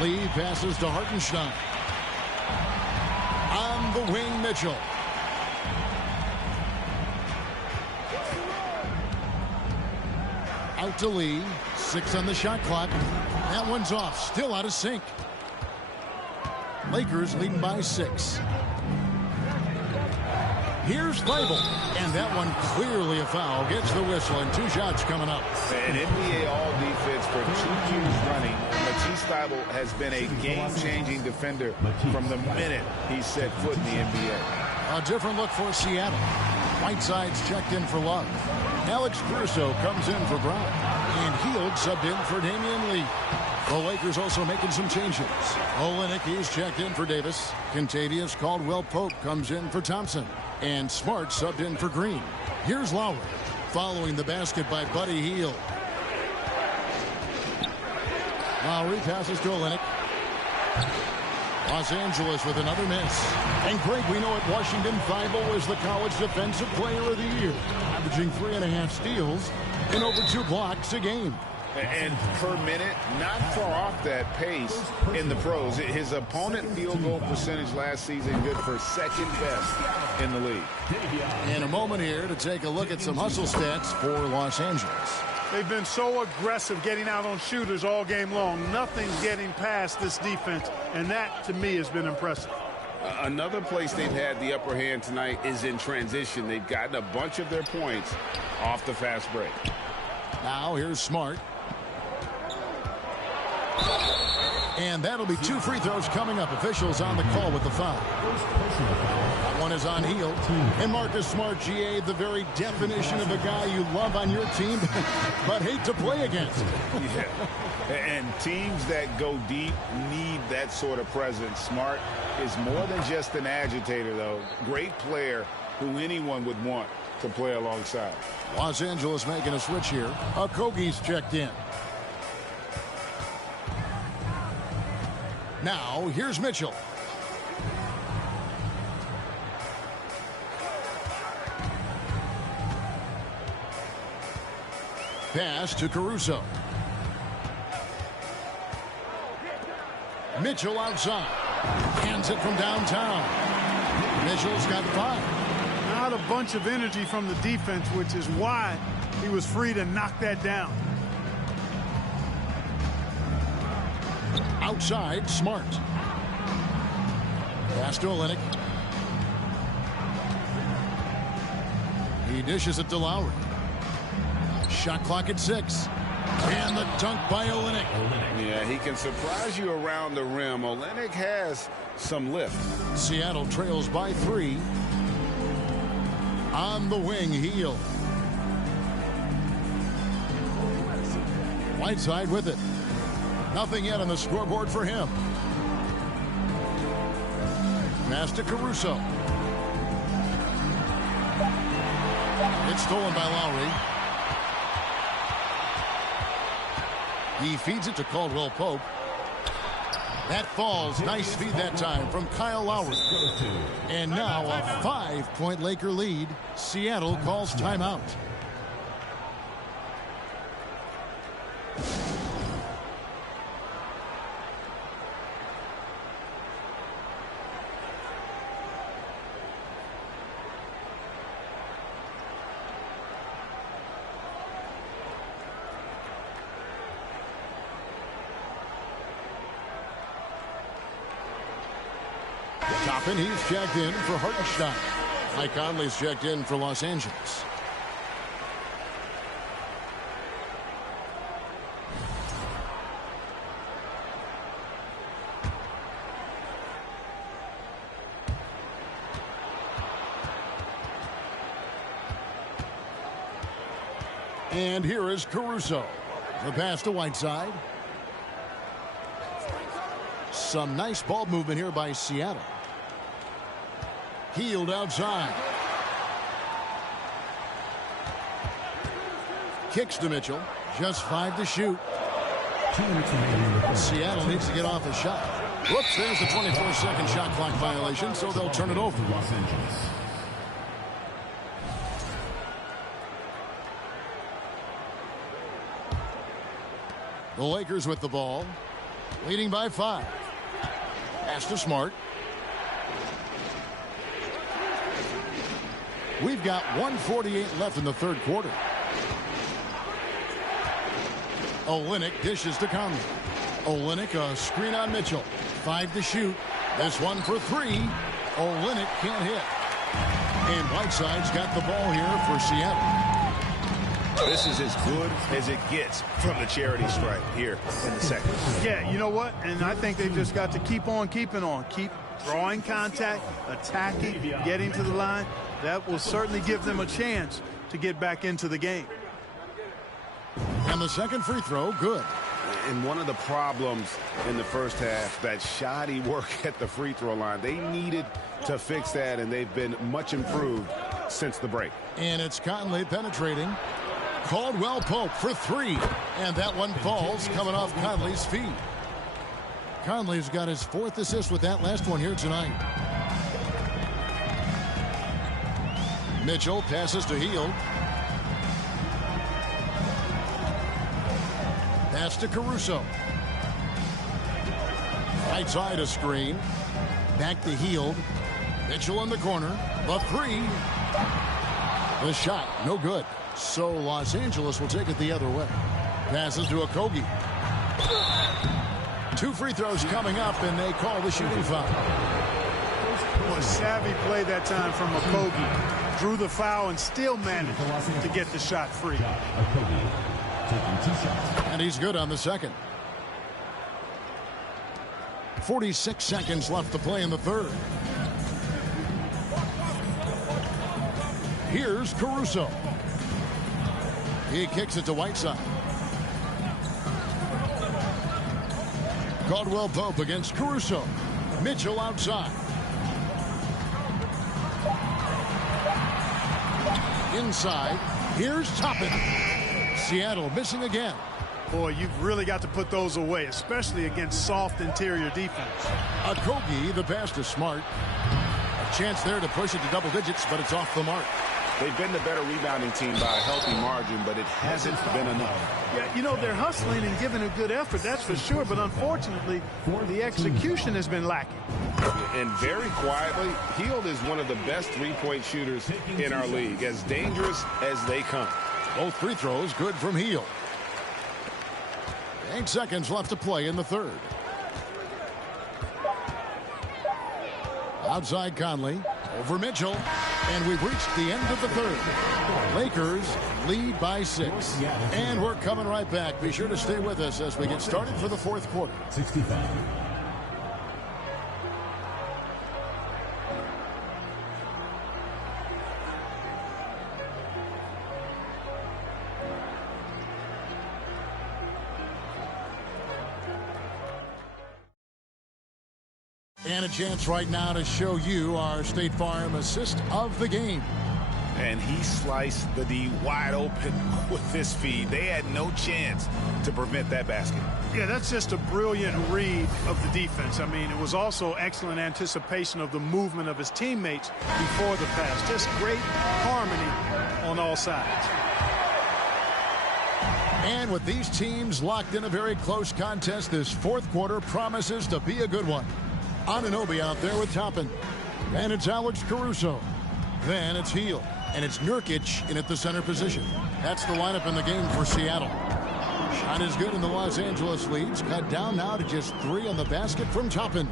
Lee passes to Hartenstein. On the wing, Mitchell. Out to Lee. 6 on the shot clock. That one's off. Still out of sync. Lakers leading by 6. Here's Thybulle. And that one clearly a foul. Gets the whistle, and 2 shots coming up. An NBA All-Defense for 2 Qs running. Matisse Thybulle has been a game-changing defender from the minute he set foot in the NBA. A different look for Seattle. Whiteside's checked in for Love. Alex Caruso comes in for Brown. And Hield subbed in for Damian Lee. The Lakers also making some changes. Olenicki's checked in for Davis. Kentavious Caldwell-Pope comes in for Thompson. And Smart subbed in for Green. Here's Lowry. Following the basket by Buddy Hield. Lowry passes to Olenek. Los Angeles with another miss. And Greg, we know at Washington, Thibault was the college defensive player of the year, averaging 3.5 steals and over 2 blocks a game. And per minute, not far off that pace in the pros. His opponent field goal percentage last season good for second best in the league. In a moment here to take a look at some hustle stats for Los Angeles. They've been so aggressive getting out on shooters all game long. Nothing's getting past this defense, and that, to me, has been impressive. Another place they've had the upper hand tonight is in transition. They've gotten a bunch of their points off the fast break. Now here's Smart. And that'll be 2 free throws coming up. Officials on the call with the foul. That one is on Hield. And Marcus Smart, GA, the very definition of a guy you love on your team but hate to play against. Yeah. And teams that go deep need that sort of presence. Smart is more than just an agitator, though. Great player who anyone would want to play alongside. Los Angeles making a switch here. Okogie's checked in. Now, here's Mitchell. Pass to Caruso. Mitchell outside. Hands it from downtown. Mitchell's got 5. Not a bunch of energy from the defense, which is why he was free to knock that down. Outside, Smart. Pass to Olynyk. He dishes it to Lowry. Shot clock at 6. And the dunk by Olynyk. Yeah, he can surprise you around the rim. Olynyk has some lift. Seattle trails by 3. On the wing, Hield. Whiteside with it. Nothing yet on the scoreboard for him. Pass to Caruso. It's stolen by Lowry. He feeds it to Caldwell Pope. That falls. Nice feed that time from Kyle Lowry. And now a 5-point Laker lead. Seattle calls timeout. Toppin, he's checked in for Hartenstein. Mike Conley's checked in for Los Angeles. And here is Caruso. The pass to Whiteside. Some nice ball movement here by Seattle. Hield outside. Kicks to Mitchell. Just 5 to shoot. Seattle needs to get off a shot. Whoops, there's a 24-second shot clock violation, so they'll turn it over. Los Angeles. The Lakers with the ball, leading by 5. Pass to Smart. We've got 1:48 left in the third quarter. Olynyk dishes to Conley. Olynyk, a screen on Mitchell. 5 to shoot. This one for 3. Olynyk can't hit. And Whiteside's got the ball here for Seattle. This is as good as it gets from the charity stripe here in the second. Yeah, you know what? And I think they've just got to keep on keeping on. Keep drawing contact, attacking, getting to the line. That will certainly give them a chance to get back into the game. And the second free throw, good. And one of the problems in the first half, that shoddy work at the free throw line. They needed to fix that, and they've been much improved since the break. And it's Conley penetrating. Caldwell Pope for 3. And that one falls coming off Conley's feet. Conley's got his 4th assist with that last one here tonight. Mitchell passes to Hield. Pass to Caruso. Right side a screen. Back to Hield. Mitchell in the corner. The 3. The shot, no good. So Los Angeles will take it the other way. Passes to Okogie. 2 free throws coming up, and they call the shooting foul. A savvy play that time from Okogie. Drew the foul and still managed to get the shot free. And he's good on the second. 46 seconds left to play in the third. Here's Caruso. He kicks it to Whiteside. Caldwell Pope against Caruso. Mitchell outside. Inside. Here's Toppin. Seattle missing again. Boy, you've really got to put those away, especially against soft interior defense. Okogie, the pass to Smart. A chance there to push it to double digits, but it's off the mark. They've been the better rebounding team by a healthy margin, but it hasn't been enough. Yeah, you know, they're hustling and giving a good effort, that's for sure, but unfortunately, the execution has been lacking. And very quietly, Hield is one of the best three-point shooters in our league, as dangerous as they come. Both free throws good from Hield. 8 seconds left to play in the third. Outside Conley, over Mitchell, and we've reached the end of the third. Lakers lead by 6. And we're coming right back. Be sure to stay with us as we get started for the fourth quarter. 65. And a chance right now to show you our State Farm assist of the game. And he sliced the D wide open with this feed. They had no chance to prevent that basket. Yeah, that's just a brilliant read of the defense. I mean, it was also excellent anticipation of the movement of his teammates before the pass. Just great harmony on all sides. And with these teams locked in a very close contest, this fourth quarter promises to be a good one. Anunoby out there with Toppin. And it's Alex Caruso. Then it's Hield. And it's Nurkic in at the center position. That's the lineup in the game for Seattle. Shot is good, and the Los Angeles leads cut down now to just 3 on the basket from Toppin.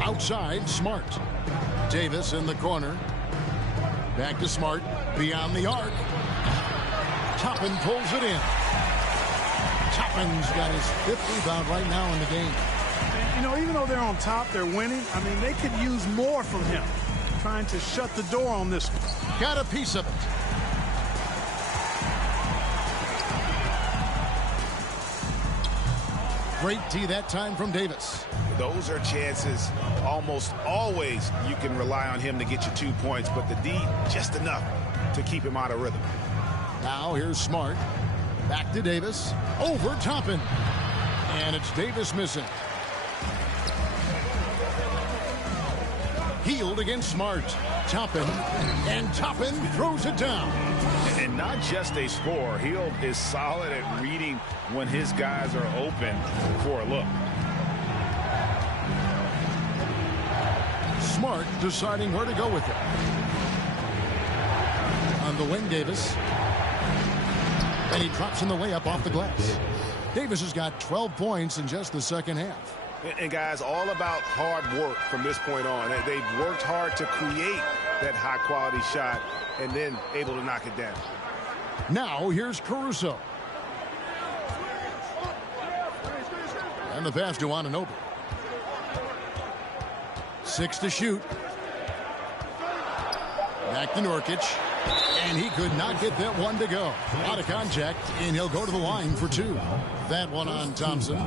Outside, Smart. Davis in the corner. Back to Smart. Beyond the arc. Toppin pulls it in. Toppin's got his 5th rebound right now in the game. You know, even though they're on top, they're winning. I mean, they could use more from him. Trying to shut the door on this one. Got a piece of it. Great D that time from Davis. Those are chances almost always you can rely on him to get you 2 points, but the D just enough to keep him out of rhythm. Now here's Smart. Back to Davis. Over Toppin. And it's Davis missing. Hield against Smart. Toppin. And Toppin throws it down. And not just a score. Hield is solid at reading when his guys are open for a look. Smart deciding where to go with it. On the wing, Davis. And he drops in the layup off the glass. Davis has got 12 points in just the second half. And guys, all about hard work from this point on. They've worked hard to create that high-quality shot and then able to knock it down. Now here's Caruso. And the pass to Anunoby. 6 to shoot. Back to Nurkic. And he could not get that one to go. Out of contact, and he'll go to the line for 2. That one on Thompson.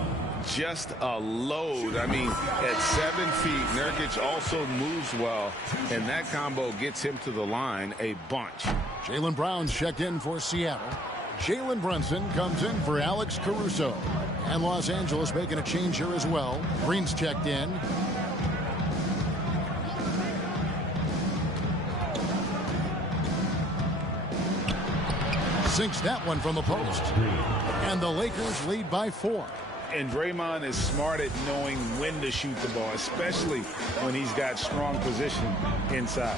Just a load. I mean, at 7 feet, Nurkic also moves well, and that combo gets him to the line a bunch. Jaylen Brown's checked in for Seattle. Jalen Brunson comes in for Alex Caruso. And Los Angeles making a change here as well. Green's checked in. Sinks that one from the post. And the Lakers lead by 4. And Draymond is smart at knowing when to shoot the ball, especially when he's got strong position inside.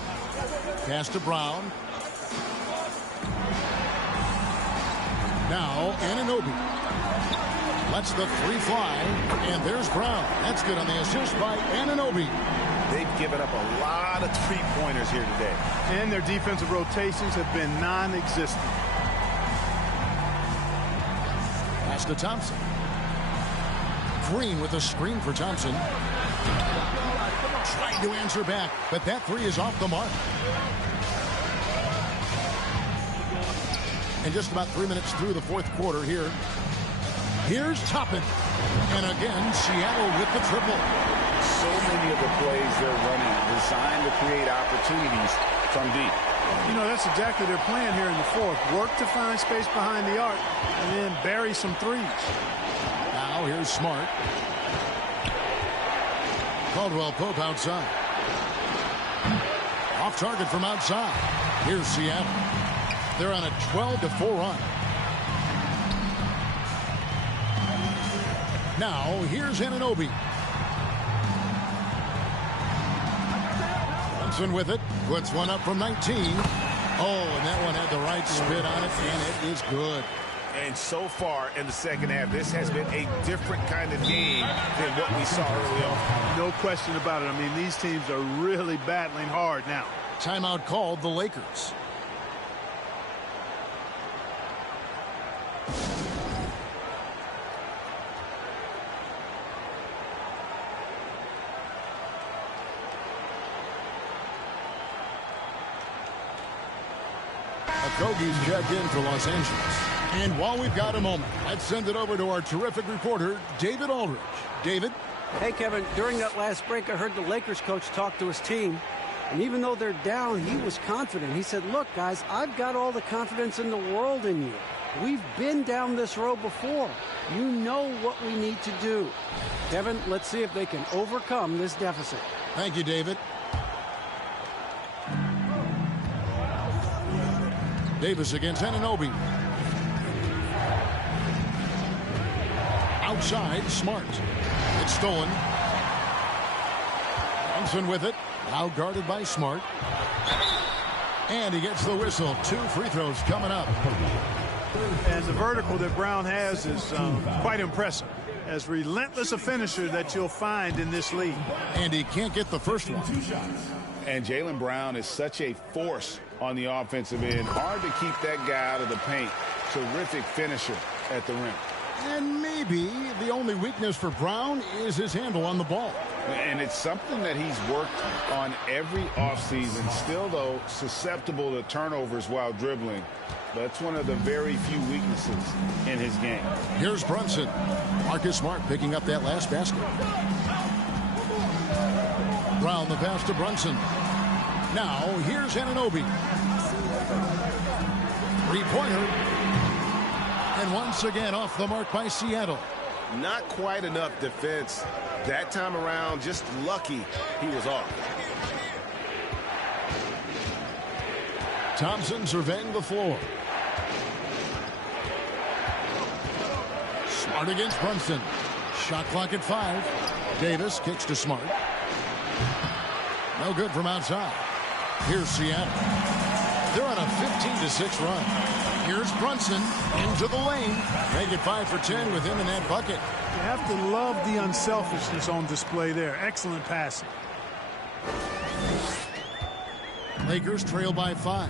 Pass to Brown. Now Anunoby lets the 3 fly, and there's Brown. That's good on the assist by Anunoby. They've given up a lot of three-pointers here today. And their defensive rotations have been non-existent. Pass to Thompson. Green with a screen for Thompson. Trying to answer back, but that 3 is off the mark. And just about 3 minutes through the fourth quarter here. Here's Toppin. And again, Seattle with the triple. So many of the plays they're running designed to create opportunities from deep. You know, that's exactly their plan here in the fourth. Work to find space behind the arc and then bury some threes. Now here's Smart. Caldwell Pope outside. Off target from outside. Here's Seattle. They're on a 12-4 run. Now here's Anunoby. Brunson with it. Puts one up from 19. Oh, and that one had the right spin on it, and it is good. And so far in the second half, this has been a different kind of game than what we saw early on. No question about it. I mean, these teams are really battling hard now. Timeout called the Lakers. Okogie's checked in for Los Angeles. And while we've got a moment, let's send it over to our terrific reporter, David Aldridge. David? Hey, Kevin, during that last break, I heard the Lakers coach talk to his team. And even though they're down, he was confident. He said, look, guys, I've got all the confidence in the world in you. We've been down this road before. You know what we need to do. Kevin, let's see if they can overcome this deficit. Thank you, David. Davis against Anunoby. Outside, Smart. It's stolen. Brunson with it. Now guarded by Smart. And he gets the whistle. 2 free throws coming up. And the vertical that Brown has is quite impressive. As relentless a finisher that you'll find in this league. And he can't get the first one. And Jaylen Brown is such a force on the offensive end. Hard to keep that guy out of the paint. Terrific finisher at the rim. And maybe the only weakness for Brown is his handle on the ball. And it's something that he's worked on every offseason. Still, though, susceptible to turnovers while dribbling. That's one of the very few weaknesses in his game. Here's Brunson. Marcus Smart picking up that last basket. Brown the pass to Brunson. Now here's Anunoby. 3-pointer. And once again off the mark by Seattle. Not quite enough defense. That time around, just lucky he was off. Thompson surveying the floor. Smart against Brunson. Shot clock at 5. Davis kicks to Smart. No good from outside. Here's Seattle. They're on a 15-6 run. Here's Brunson into the lane. Make it 5 for 10 with him in that bucket. You have to love the unselfishness on display there. Excellent passing. Lakers trail by 5.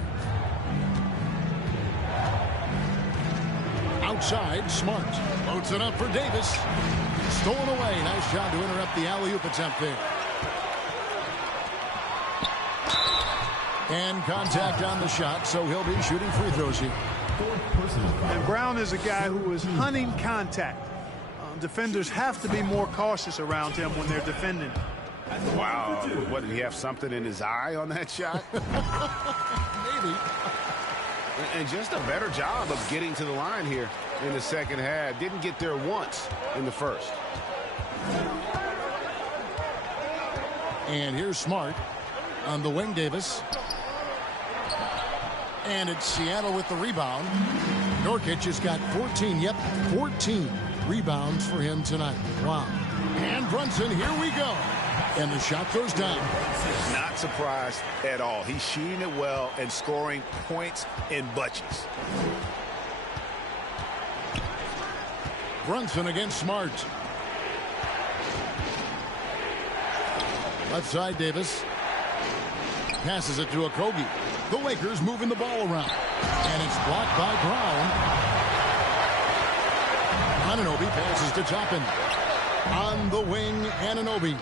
Outside, Smart. Floats it up for Davis. Stolen away. Nice job to interrupt the alley-oop attempt there. And contact on the shot, so he'll be shooting free throws here. And Brown is a guy who is hunting contact. Defenders have to be more cautious around him when they're defending. Wow. What, did he have something in his eye on that shot? Maybe. And just a better job of getting to the line here in the second half. Didn't get there once in the first. And here's Smart on the wing, Davis. And it's Seattle with the rebound. Nurkic has got 14, 14 rebounds for him tonight. Wow. And Brunson, here we go. And the shot goes down. Not surprised at all. He's shooting it well and scoring points in bunches. Brunson against Smart. Left side, Davis. Passes it to Okogie. The Lakers moving the ball around. And it's blocked by Brown. Anunoby passes to Toppin. On the wing, Anunoby.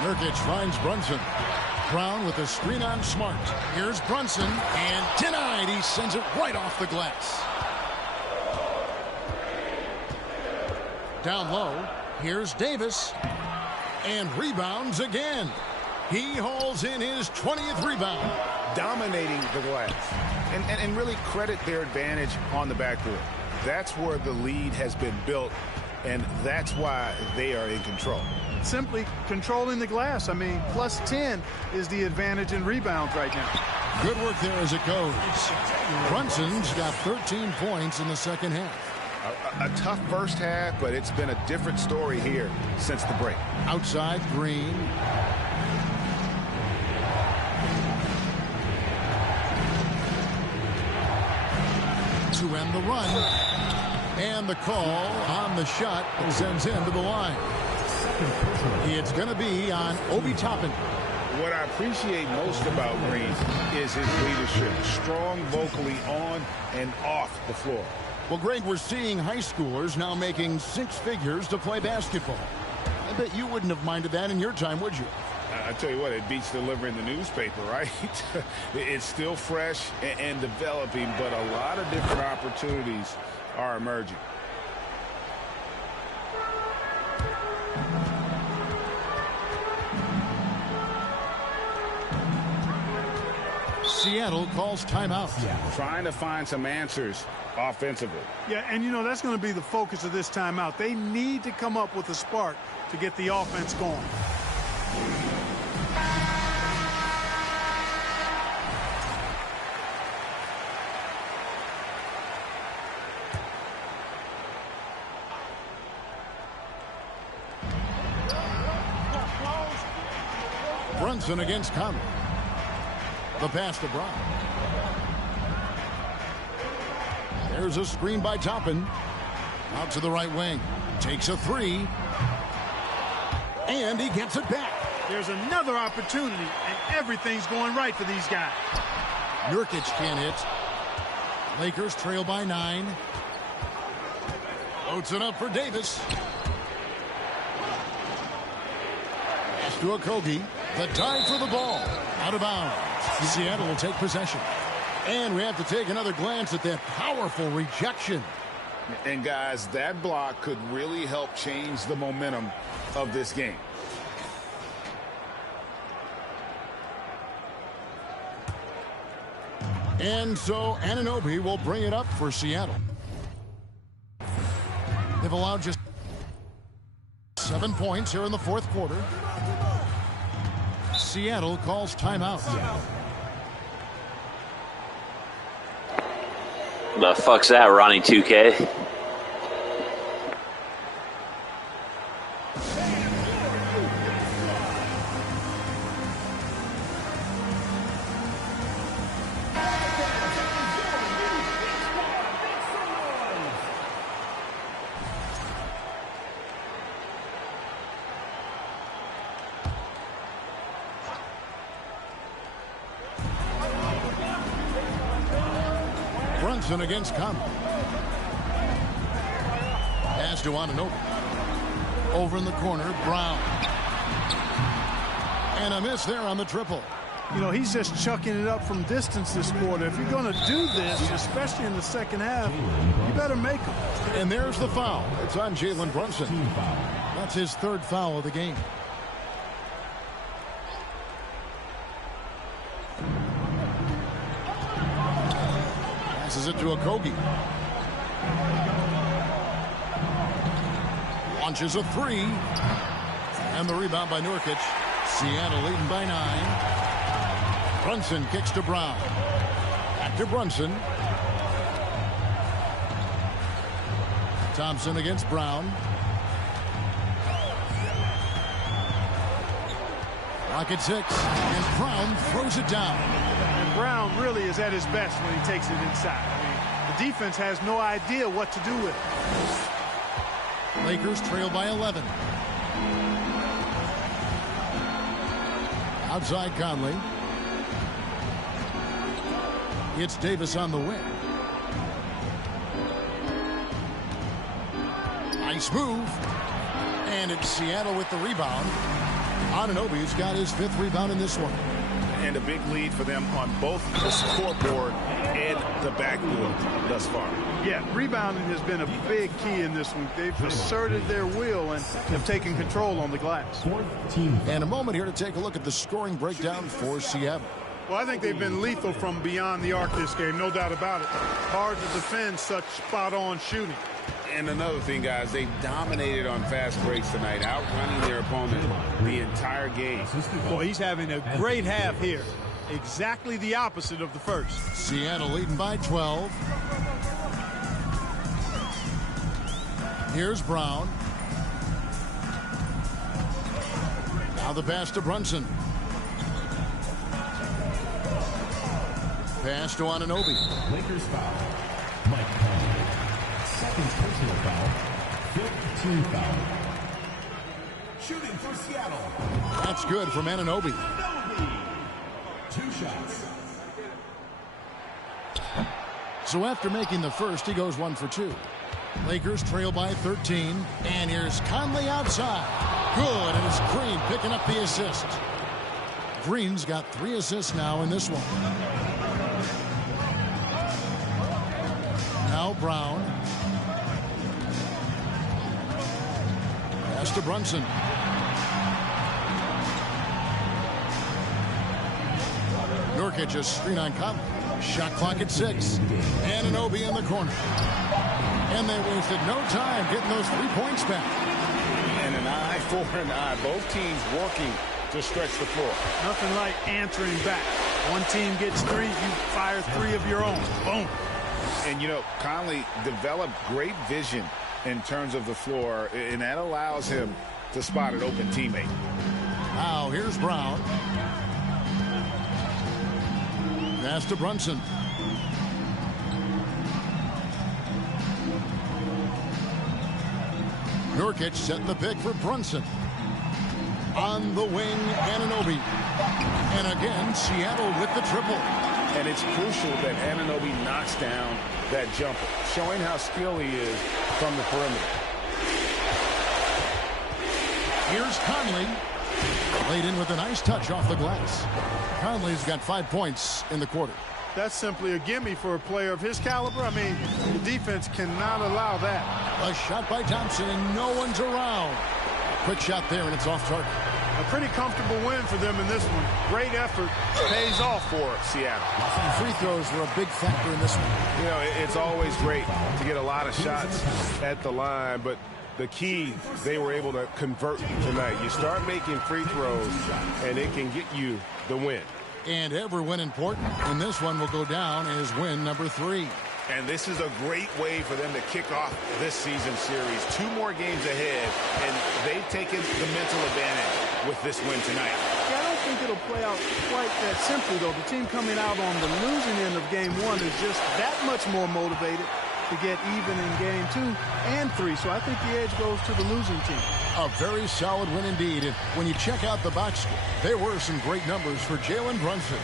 Nurkic finds Brunson. Brown with a screen on Smart. Here's Brunson, and denied. He sends it right off the glass. Down low, here's Davis. And rebounds again. He hauls in his 20th rebound. Dominating the glass. And really credit their advantage on the backboard. That's where the lead has been built, and that's why they are in control. Simply controlling the glass. I mean, plus 10 is the advantage in rebounds right now. Good work there as it goes. Brunson's got 13 points in the second half. A tough first half, but it's been a different story here since the break. Outside, Green. To end the run. And the call on the shot sends him to the line. It's going to be on Obi Toppin. What I appreciate most about Green is his leadership. Strong vocally on and off the floor. Well, Greg, we're seeing high schoolers now making six figures to play basketball. I bet you wouldn't have minded that in your time, would you? I tell you what, it beats delivering the newspaper, right? It's still fresh and developing, but a lot of different opportunities are emerging. Seattle calls timeout. Trying to find some answers offensively. Yeah, and you know, that's going to be the focus of this timeout. They need to come up with a spark to get the offense going. Brunson against Conley. The pass to Brown. There's a screen by Toppin. Out to the right wing. Takes a three. And he gets it back. There's another opportunity, and everything's going right for these guys. Nurkic can't hit. Lakers trail by 9. Loads it up for Davis. Pass to Okogie. The dive for the ball. Out of bounds. Seattle will take possession. And we have to take another glance at that powerful rejection. And guys, that block could really help change the momentum of this game. And so Anunoby will bring it up for Seattle. They've allowed just 7 points here in the fourth quarter. Seattle calls timeout. The fuck's that, Ronnie 2K? Brunson against Conley. Pass to Anunoby. Over in the corner, Brown. And a miss there on the triple. You know, he's just chucking it up from distance this quarter. If you're going to do this, especially in the second half, you better make them. And there's the foul. It's on Jalen Brunson. That's his third foul of the game. Passes it to Okogie. Launches a three. And the rebound by Nurkic. Seattle leading by 9. Brunson kicks to Brown. Back to Brunson. Thompson against Brown. Rocket 6. And Brown throws it down. And Brown really is at his best when he takes it inside. I mean, the defense has no idea what to do with it. Lakers trail by 11. Outside Conley. It's Davis on the wing. Nice move. And it's Seattle with the rebound. Anunoby's got his 5th rebound in this one. And a big lead for them on both the scoreboard and the backboard thus far. Yeah, rebounding has been a big key in this one. They've asserted their will and have taken control on the glass. And a moment here to take a look at the scoring breakdown for Seattle. Well, I think they've been lethal from beyond the arc this game, no doubt about it. Hard to defend such spot-on shooting. And another thing, guys, they dominated on fast breaks tonight, outrunning their opponent the entire game. Boy, he's having a great half here. Exactly the opposite of the first. Seattle leading by 12. Here's Brown. Now the pass to Brunson. Pass to Anunoby. Lakers foul. Mike Conley. Second personal foul. 5th team foul. Shooting for Seattle. That's good from Anunoby. 2 shots. So after making the first, he goes 1 for 2. Lakers trail by 13. And here's Conley outside. Good, and it's Green picking up the assist. Green's got 3 assists now in this one. Now Brown. Pass to Brunson. Nurkic a screen on Conley. Shot clock at 6. Anunoby in the corner. And they wasted no time getting those 3 points back. And an eye for an eye. Both teams working to stretch the floor. Nothing like answering back. One team gets 3, you fire 3 of your own. Boom. And, you know, Conley developed great vision in terms of the floor, and that allows him to spot an open teammate. Now here's Brown. Pass to Brunson. Nurkic setting the pick for Brunson. On the wing, Anunoby. And again, Seattle with the triple. And it's crucial that Anunoby knocks down that jumper, showing how skilled he is from the perimeter. Here's Conley. Laid in with a nice touch off the glass. Conley's got 5 points in the quarter. That's simply a gimme for a player of his caliber. I mean, the defense cannot allow that. A shot by Thompson, and no one's around. Quick shot there, and it's off target. A pretty comfortable win for them in this one. Great effort. Pays off for Seattle. Free throws were a big factor in this one. You know, it's always great to get a lot of shots at the line, but the key, they were able to convert tonight. You start making free throws, and it can get you the win. And every win important, and this one will go down as win number 3. And this is a great way for them to kick off this season series. 2 more games ahead, and they've taken the mental advantage with this win tonight. Yeah, I don't think it'll play out quite that simply, though. The team coming out on the losing end of game 1 is just that much more motivated to get even in game 2 and 3. So I think the edge goes to the losing team. A very solid win indeed. And when you check out the box score, there were some great numbers for Jalen Brunson.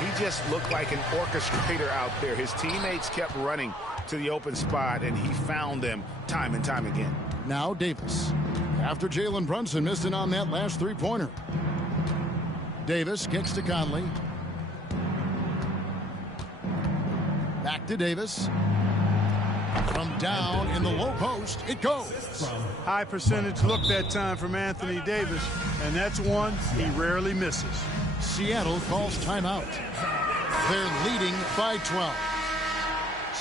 He just looked like an orchestrator out there. His teammates kept running to the open spot, and he found them time and time again. Now Davis. After Jalen Brunson missed it on that last 3-pointer. Davis kicks to Conley. Back to Davis. From down in the low post, it goes. High percentage look that time from Anthony Davis, and that's one he rarely misses. Seattle calls timeout. They're leading by 12.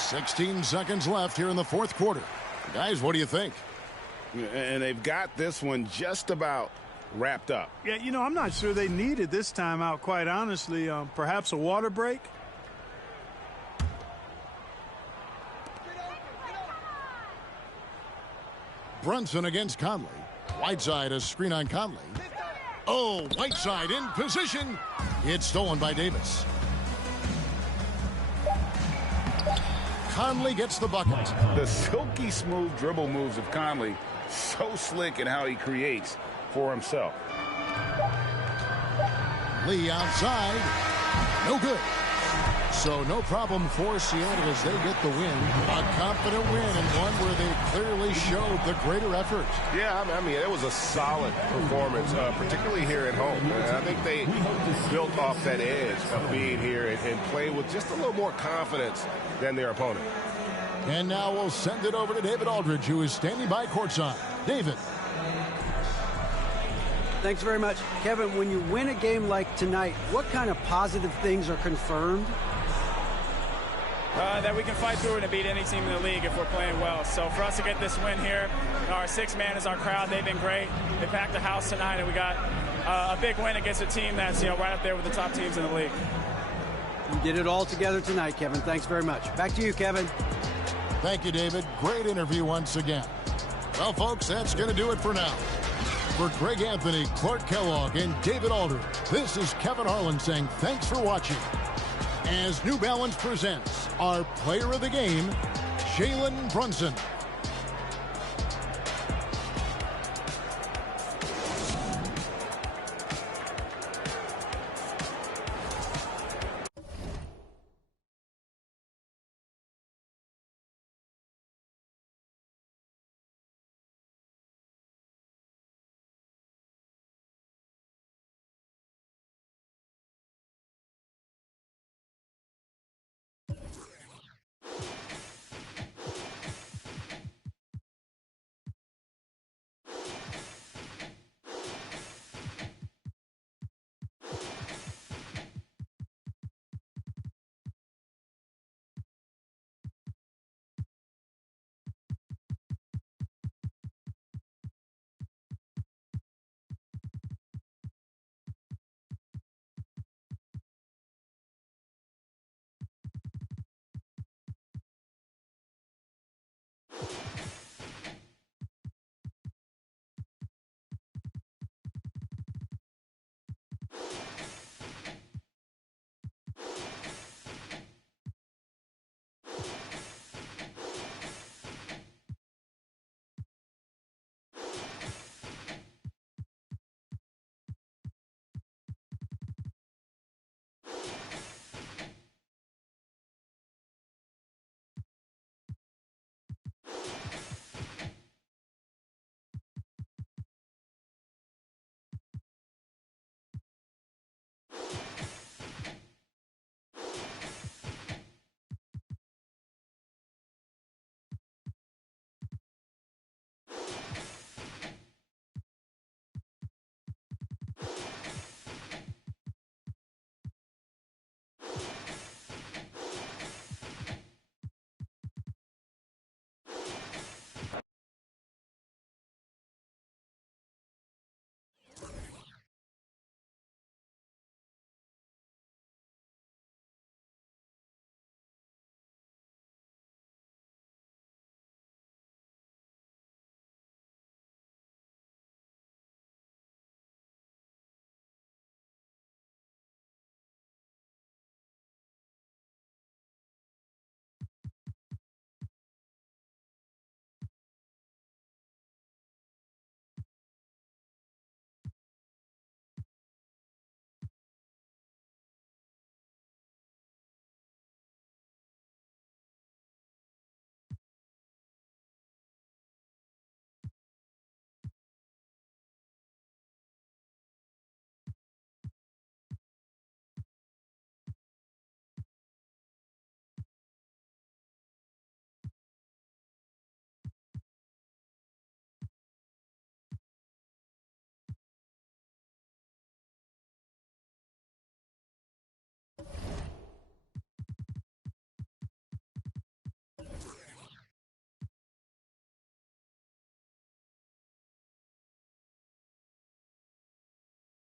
16 seconds left here in the fourth quarter. Guys, what do you think? And they've got this one just about wrapped up. Yeah, you know, I'm not sure they needed this timeout, quite honestly. Perhaps a water break? Brunson against Conley. Whiteside a screen on Conley. Oh, Whiteside in position. It's stolen by Davis. Conley gets the bucket. The silky smooth dribble moves of Conley, so slick in how he creates for himself. Lee outside. No good. So no problem for Seattle as they get the win. A confident win and one where they clearly showed the greater effort. Yeah, I mean, it was a solid performance, particularly here at home. I think they built off that edge of being here and play with just a little more confidence than their opponent. And now we'll send it over to David Aldridge, who is standing by courtside. David. Thanks very much. Kevin, when you win a game like tonight, what kind of positive things are confirmed? That we can fight through it and beat any team in the league if we're playing well. So for us to get this win here, our sixth man is our crowd. They've been great. They packed the house tonight, and we got a big win against a team that's right up there with the top teams in the league. You did it all together tonight, Kevin. Thanks very much. Back to you, Kevin. Thank you, David. Great interview once again. Well, folks, that's going to do it for now. For Greg Anthony, Clark Kellogg, and David Aldridge, this is Kevin Harlan saying thanks for watching. As New Balance presents our player of the game, Jalen Brunson.